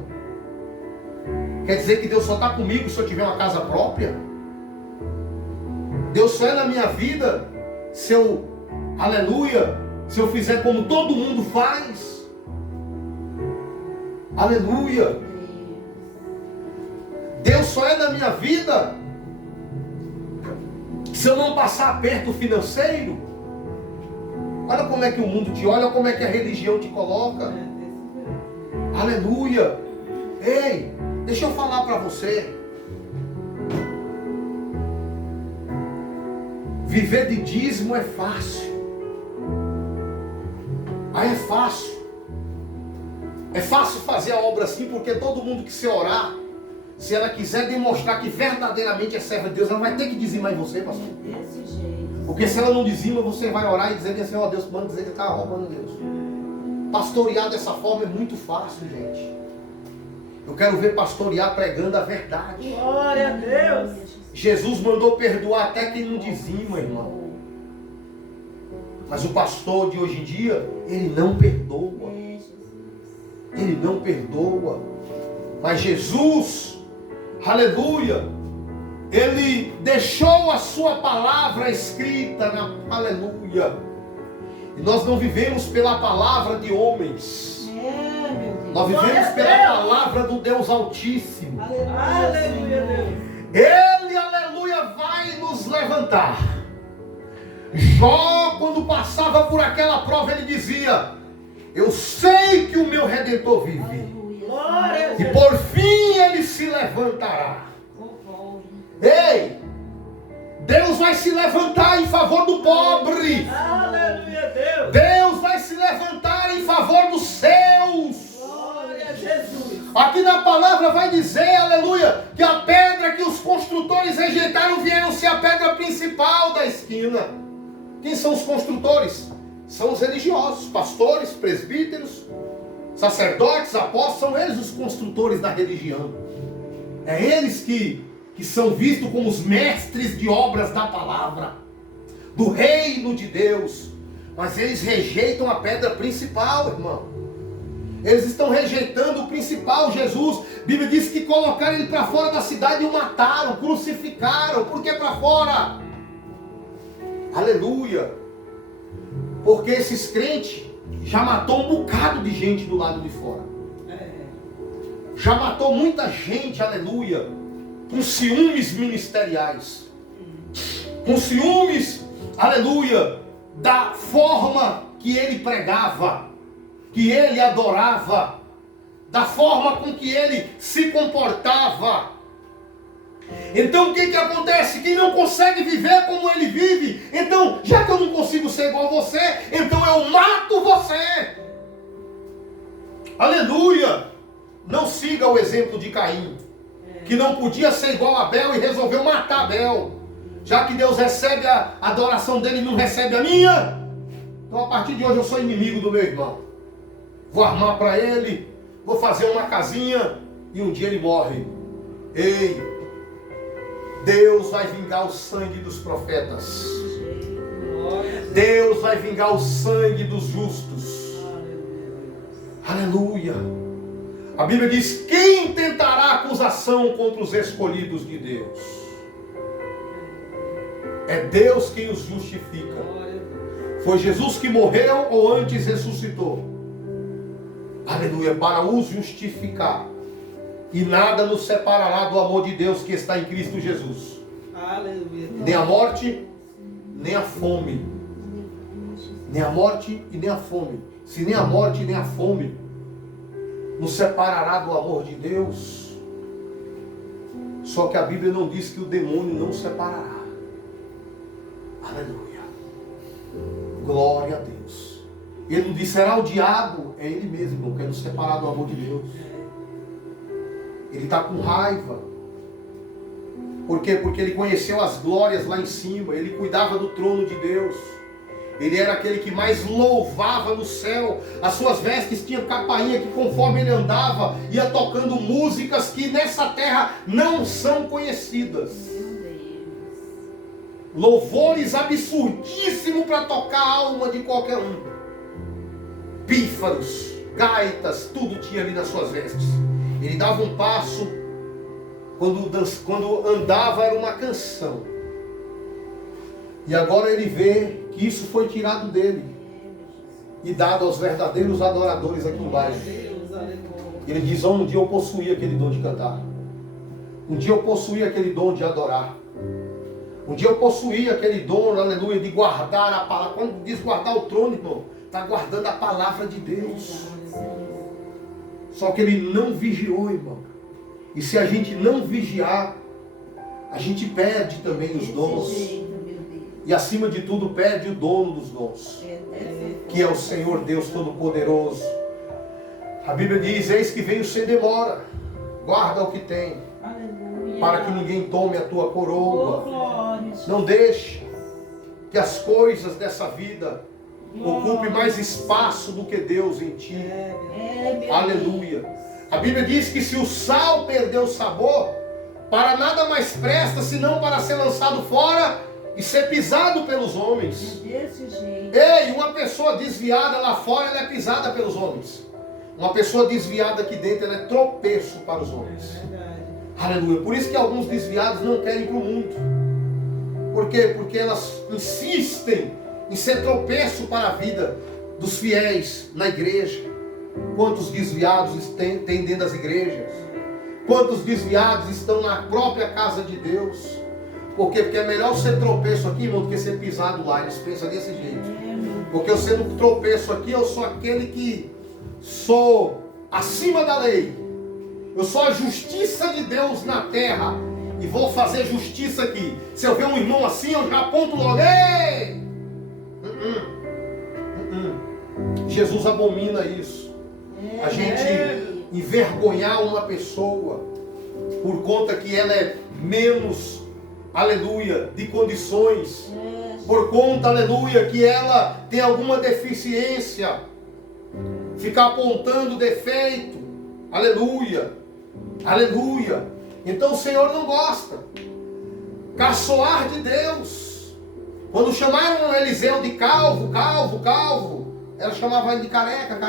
Quer dizer que Deus só está comigo se eu tiver uma casa própria? Deus só é na minha vida se eu, aleluia, se eu fizer como todo mundo faz? Aleluia. Deus só é na minha vida se eu não passar aperto financeiro. Olha como é que o mundo te olha, como é que a religião te coloca. Aleluia. Ei, deixa eu falar para você. Viver de dízimo é fácil. Aí é fácil. É fácil fazer a obra assim, porque todo mundo que se orar, se ela quiser demonstrar que verdadeiramente é serva de Deus, ela vai ter que dizimar em você, pastor. Desse jeito. Porque se ela não dizima, você vai orar e dizer assim: ó, Deus, manda dizer que está roubando Deus. Pastorear dessa forma é muito fácil, gente. Eu quero ver pastorear pregando a verdade. Glória a Deus. Jesus mandou perdoar até quem não dizima, irmão. Mas o pastor de hoje em dia, ele não perdoa. Ele não perdoa. Mas Jesus, aleluia, Ele deixou a sua palavra escrita na aleluia. E nós não vivemos pela palavra de homens. Nós vivemos pela palavra do Deus Altíssimo. Aleluia, Deus. Ele, aleluia, vai nos levantar. Jó, quando passava por aquela prova, ele dizia: eu sei que o meu Redentor vive. Glória a E Deus. por fim ele se levantará. Ei, Deus vai se levantar em favor do pobre. Aleluia, Deus. Deus vai se levantar em favor dos seus. Glória a Jesus. Aqui na palavra vai dizer, aleluia, que a pedra que os construtores rejeitaram vieram ser a pedra principal da esquina. Quem são os construtores? São os religiosos, pastores, presbíteros, sacerdotes, apóstolos, são eles os construtores da religião. É eles que são vistos como os mestres de obras da palavra, do reino de Deus. Mas eles rejeitam a pedra principal, irmão. Eles estão rejeitando o principal, Jesus. A Bíblia diz que colocaram ele para fora da cidade e o mataram, crucificaram. Por que para fora? Aleluia. Porque esses crentes já matou um bocado de gente do lado de fora. Já matou muita gente, aleluia, com ciúmes ministeriais. Com ciúmes, aleluia, da forma que ele pregava, que ele adorava, da forma com que ele se comportava. Então o que acontece? Quem não consegue viver como ele vive, então, já que eu não consigo ser igual a você, então eu mato você. Aleluia! Não siga o exemplo de Caim, que não podia ser igual a Abel e resolveu matar Abel. Já que Deus recebe a adoração dele e não recebe a minha, então a partir de hoje eu sou inimigo do meu irmão. Vou armar para ele, vou fazer uma casinha e um dia ele morre. Ei, Deus vai vingar o sangue dos profetas. Deus vai vingar o sangue dos justos. Aleluia. A Bíblia diz: quem tentará acusação contra os escolhidos de Deus? É Deus quem os justifica. Foi Jesus que morreu ou antes ressuscitou? Aleluia, para os justificar. E nada nos separará do amor de Deus que está em Cristo Jesus. Aleluia. Nem a morte, nem a fome. Nem a morte e nem a fome. Se nem a morte nem a fome nos separará do amor de Deus. Só que a Bíblia não diz que o demônio não separará. Aleluia. Glória a Deus. Ele não disse: será o diabo? É ele mesmo, não quer nos separar do amor de Deus. Ele está com raiva. Por quê? Porque ele conheceu as glórias lá em cima. Ele cuidava do trono de Deus. Ele era aquele que mais louvava no céu. As suas vestes tinham capainha que, conforme ele andava, ia tocando músicas que nessa terra não são conhecidas. Louvores absurdíssimos para tocar a alma de qualquer um. Pífaros, gaitas, tudo tinha ali nas suas vestes. Ele dava um passo, quando andava era uma canção. E agora ele vê que isso foi tirado dele e dado aos verdadeiros adoradores aqui embaixo. Ele diz: um dia eu possuí aquele dom de cantar. Um dia eu possuí aquele dom de adorar. Um dia eu possuí aquele dom, aleluia, de guardar a palavra. Quando diz guardar o trono, irmão, está guardando a palavra de Deus. Só que ele não vigiou, irmão. E se a gente não vigiar, a gente perde também os dons. E acima de tudo, perde o dono dos dons, que é o Senhor Deus Todo-Poderoso. A Bíblia diz: eis que venho sem demora. Guarda o que tem, para que ninguém tome a tua coroa. Não deixe que as coisas dessa vida ocupem mais espaço do que Deus em ti. Aleluia. A Bíblia diz que se o sal perdeu o sabor, para nada mais presta senão para ser lançado fora e ser pisado pelos homens. Ei, uma pessoa desviada lá fora, ela é pisada pelos homens. Uma pessoa desviada aqui dentro, ela é tropeço para os homens. Aleluia. Por isso que alguns desviados não querem ir para o mundo. Por quê? Porque elas insistem em ser tropeço para a vida dos fiéis na igreja. Quantos desviados tem dentro das igrejas? Quantos desviados estão na própria casa de Deus? Por quê? Porque é melhor ser tropeço aqui, irmão, do que ser pisado lá. Eles pensam desse jeito. Porque eu sendo tropeço aqui, eu sou aquele que sou acima da lei. Eu sou a justiça de Deus na terra. E vou fazer justiça aqui. Se eu ver um irmão assim, eu já aponto logo. Ei! Jesus abomina isso. A gente envergonhar uma pessoa por conta que ela é menos, aleluia, de condições. Por conta, aleluia, que ela tem alguma deficiência. Ficar apontando defeito. Aleluia. Aleluia. Então o Senhor não gosta. Caçoar de Deus. Quando chamaram Eliseu de calvo, ela chamava ele de careca.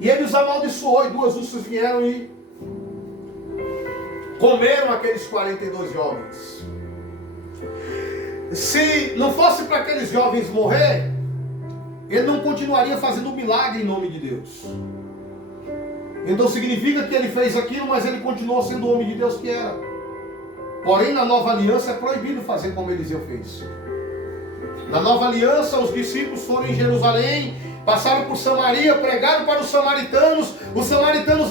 E ele os amaldiçoou, e 2 ursas vieram e comeram aqueles 42 jovens. Se não fosse para aqueles jovens morrer, ele não continuaria fazendo milagre em nome de Deus. Então significa que ele fez aquilo, mas ele continuou sendo o homem de Deus que era. Porém, na nova aliança é proibido fazer como Eliseu fez. Na nova aliança, os discípulos foram em Jerusalém, passaram por Samaria, pregaram para os samaritanos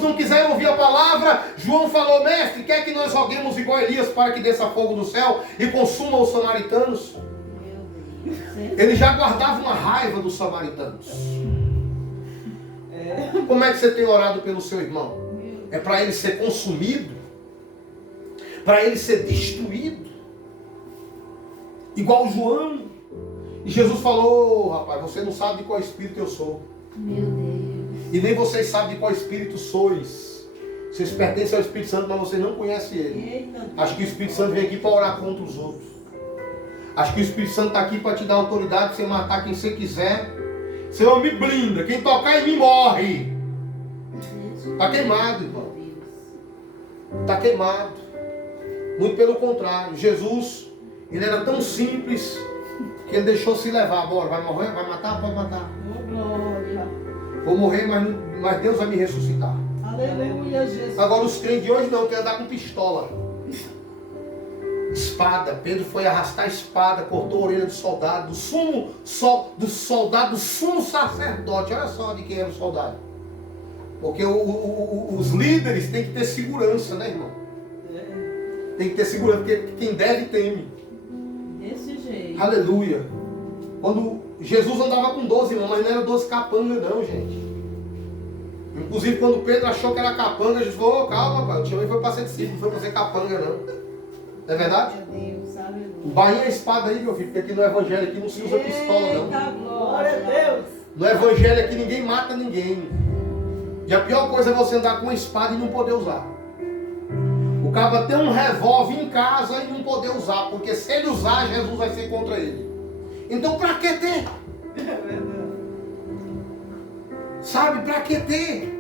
não quiseram ouvir a palavra. João falou: mestre, quer que nós roguemos igual Elias para que desça fogo do céu e consuma os samaritanos? Ele já guardava uma raiva dos samaritanos. Como é que você tem orado pelo seu irmão? É para ele ser consumido? Para ele ser destruído? Igual João. E Jesus falou: rapaz, você não sabe de qual espírito eu sou. Meu Deus. E nem vocês sabem de qual espírito sois. Vocês pertencem ao Espírito Santo, mas vocês não conhecem ele. Acho que o Espírito Santo vem aqui para orar contra os outros. Acho que o Espírito Santo está aqui para te dar autoridade, para você matar quem você quiser. Senhor, me blinda. Quem tocar em mim morre. Está queimado, irmão. Está queimado. Muito pelo contrário. Jesus, ele era tão simples que ele deixou se levar. Bora, vai morrer? Vai matar? Pode matar. Oh, glória. Vou morrer, mas Deus vai me ressuscitar. Aleluia, Jesus. Agora os crentes de hoje não, querem andar com pistola. Espada. Pedro foi arrastar a espada, cortou a orelha do soldado, do sumo sacerdote. Olha só de quem era o soldado. Porque os líderes têm que ter segurança, né, irmão? Tem que ter segurança, porque quem deve teme. Desse jeito. Aleluia. Quando Jesus andava com 12, irmão, mas não era 12 capanga não, gente. Inclusive quando Pedro achou que era capanga, Jesus falou: oh, calma, pai, o tio aí foi para ser discípulo, não foi para ser capanga não. Não é verdade? Deus, aleluia. Bainha a espada aí, meu filho, porque aqui no evangelho aqui não se usa pistola não. Eita, glória a Deus. No evangelho aqui ninguém mata ninguém. E a pior coisa é você andar com uma espada e não poder usar. O cara tem um revólver em casa e não poder usar, porque se ele usar, Jesus vai ser contra ele. Então pra que ter? É verdade. Sabe, pra que ter?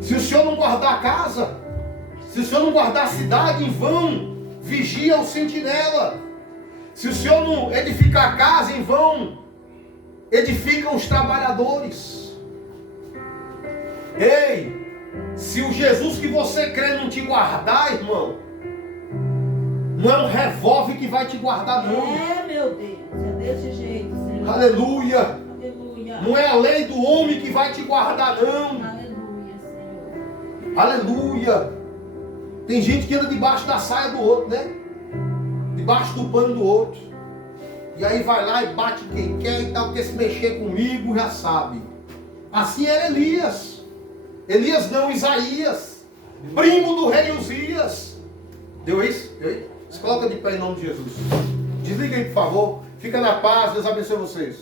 Se o senhor não guardar a casa, se o senhor não guardar a cidade, em vão vigia o sentinela. Se o senhor não edificar a casa, em vão edificam os trabalhadores. Ei, se o Jesus que você crê não te guardar, irmão, não é um revólver que vai te guardar, não. É, meu Deus. É desse jeito, Senhor. Aleluia. Aleluia. Não é a lei do homem que vai te guardar, não. Aleluia, Senhor. Aleluia. Tem gente que anda debaixo da saia do outro, né? Debaixo do pano do outro. E aí vai lá e bate quem quer e tal, porque se mexer comigo já sabe. Assim era Elias. Elias não, Isaías. Primo do rei Uzias. Deu isso? Deu isso? Se coloca de pé em nome de Jesus. Desliga aí, por favor. Fica na paz. Deus abençoe vocês.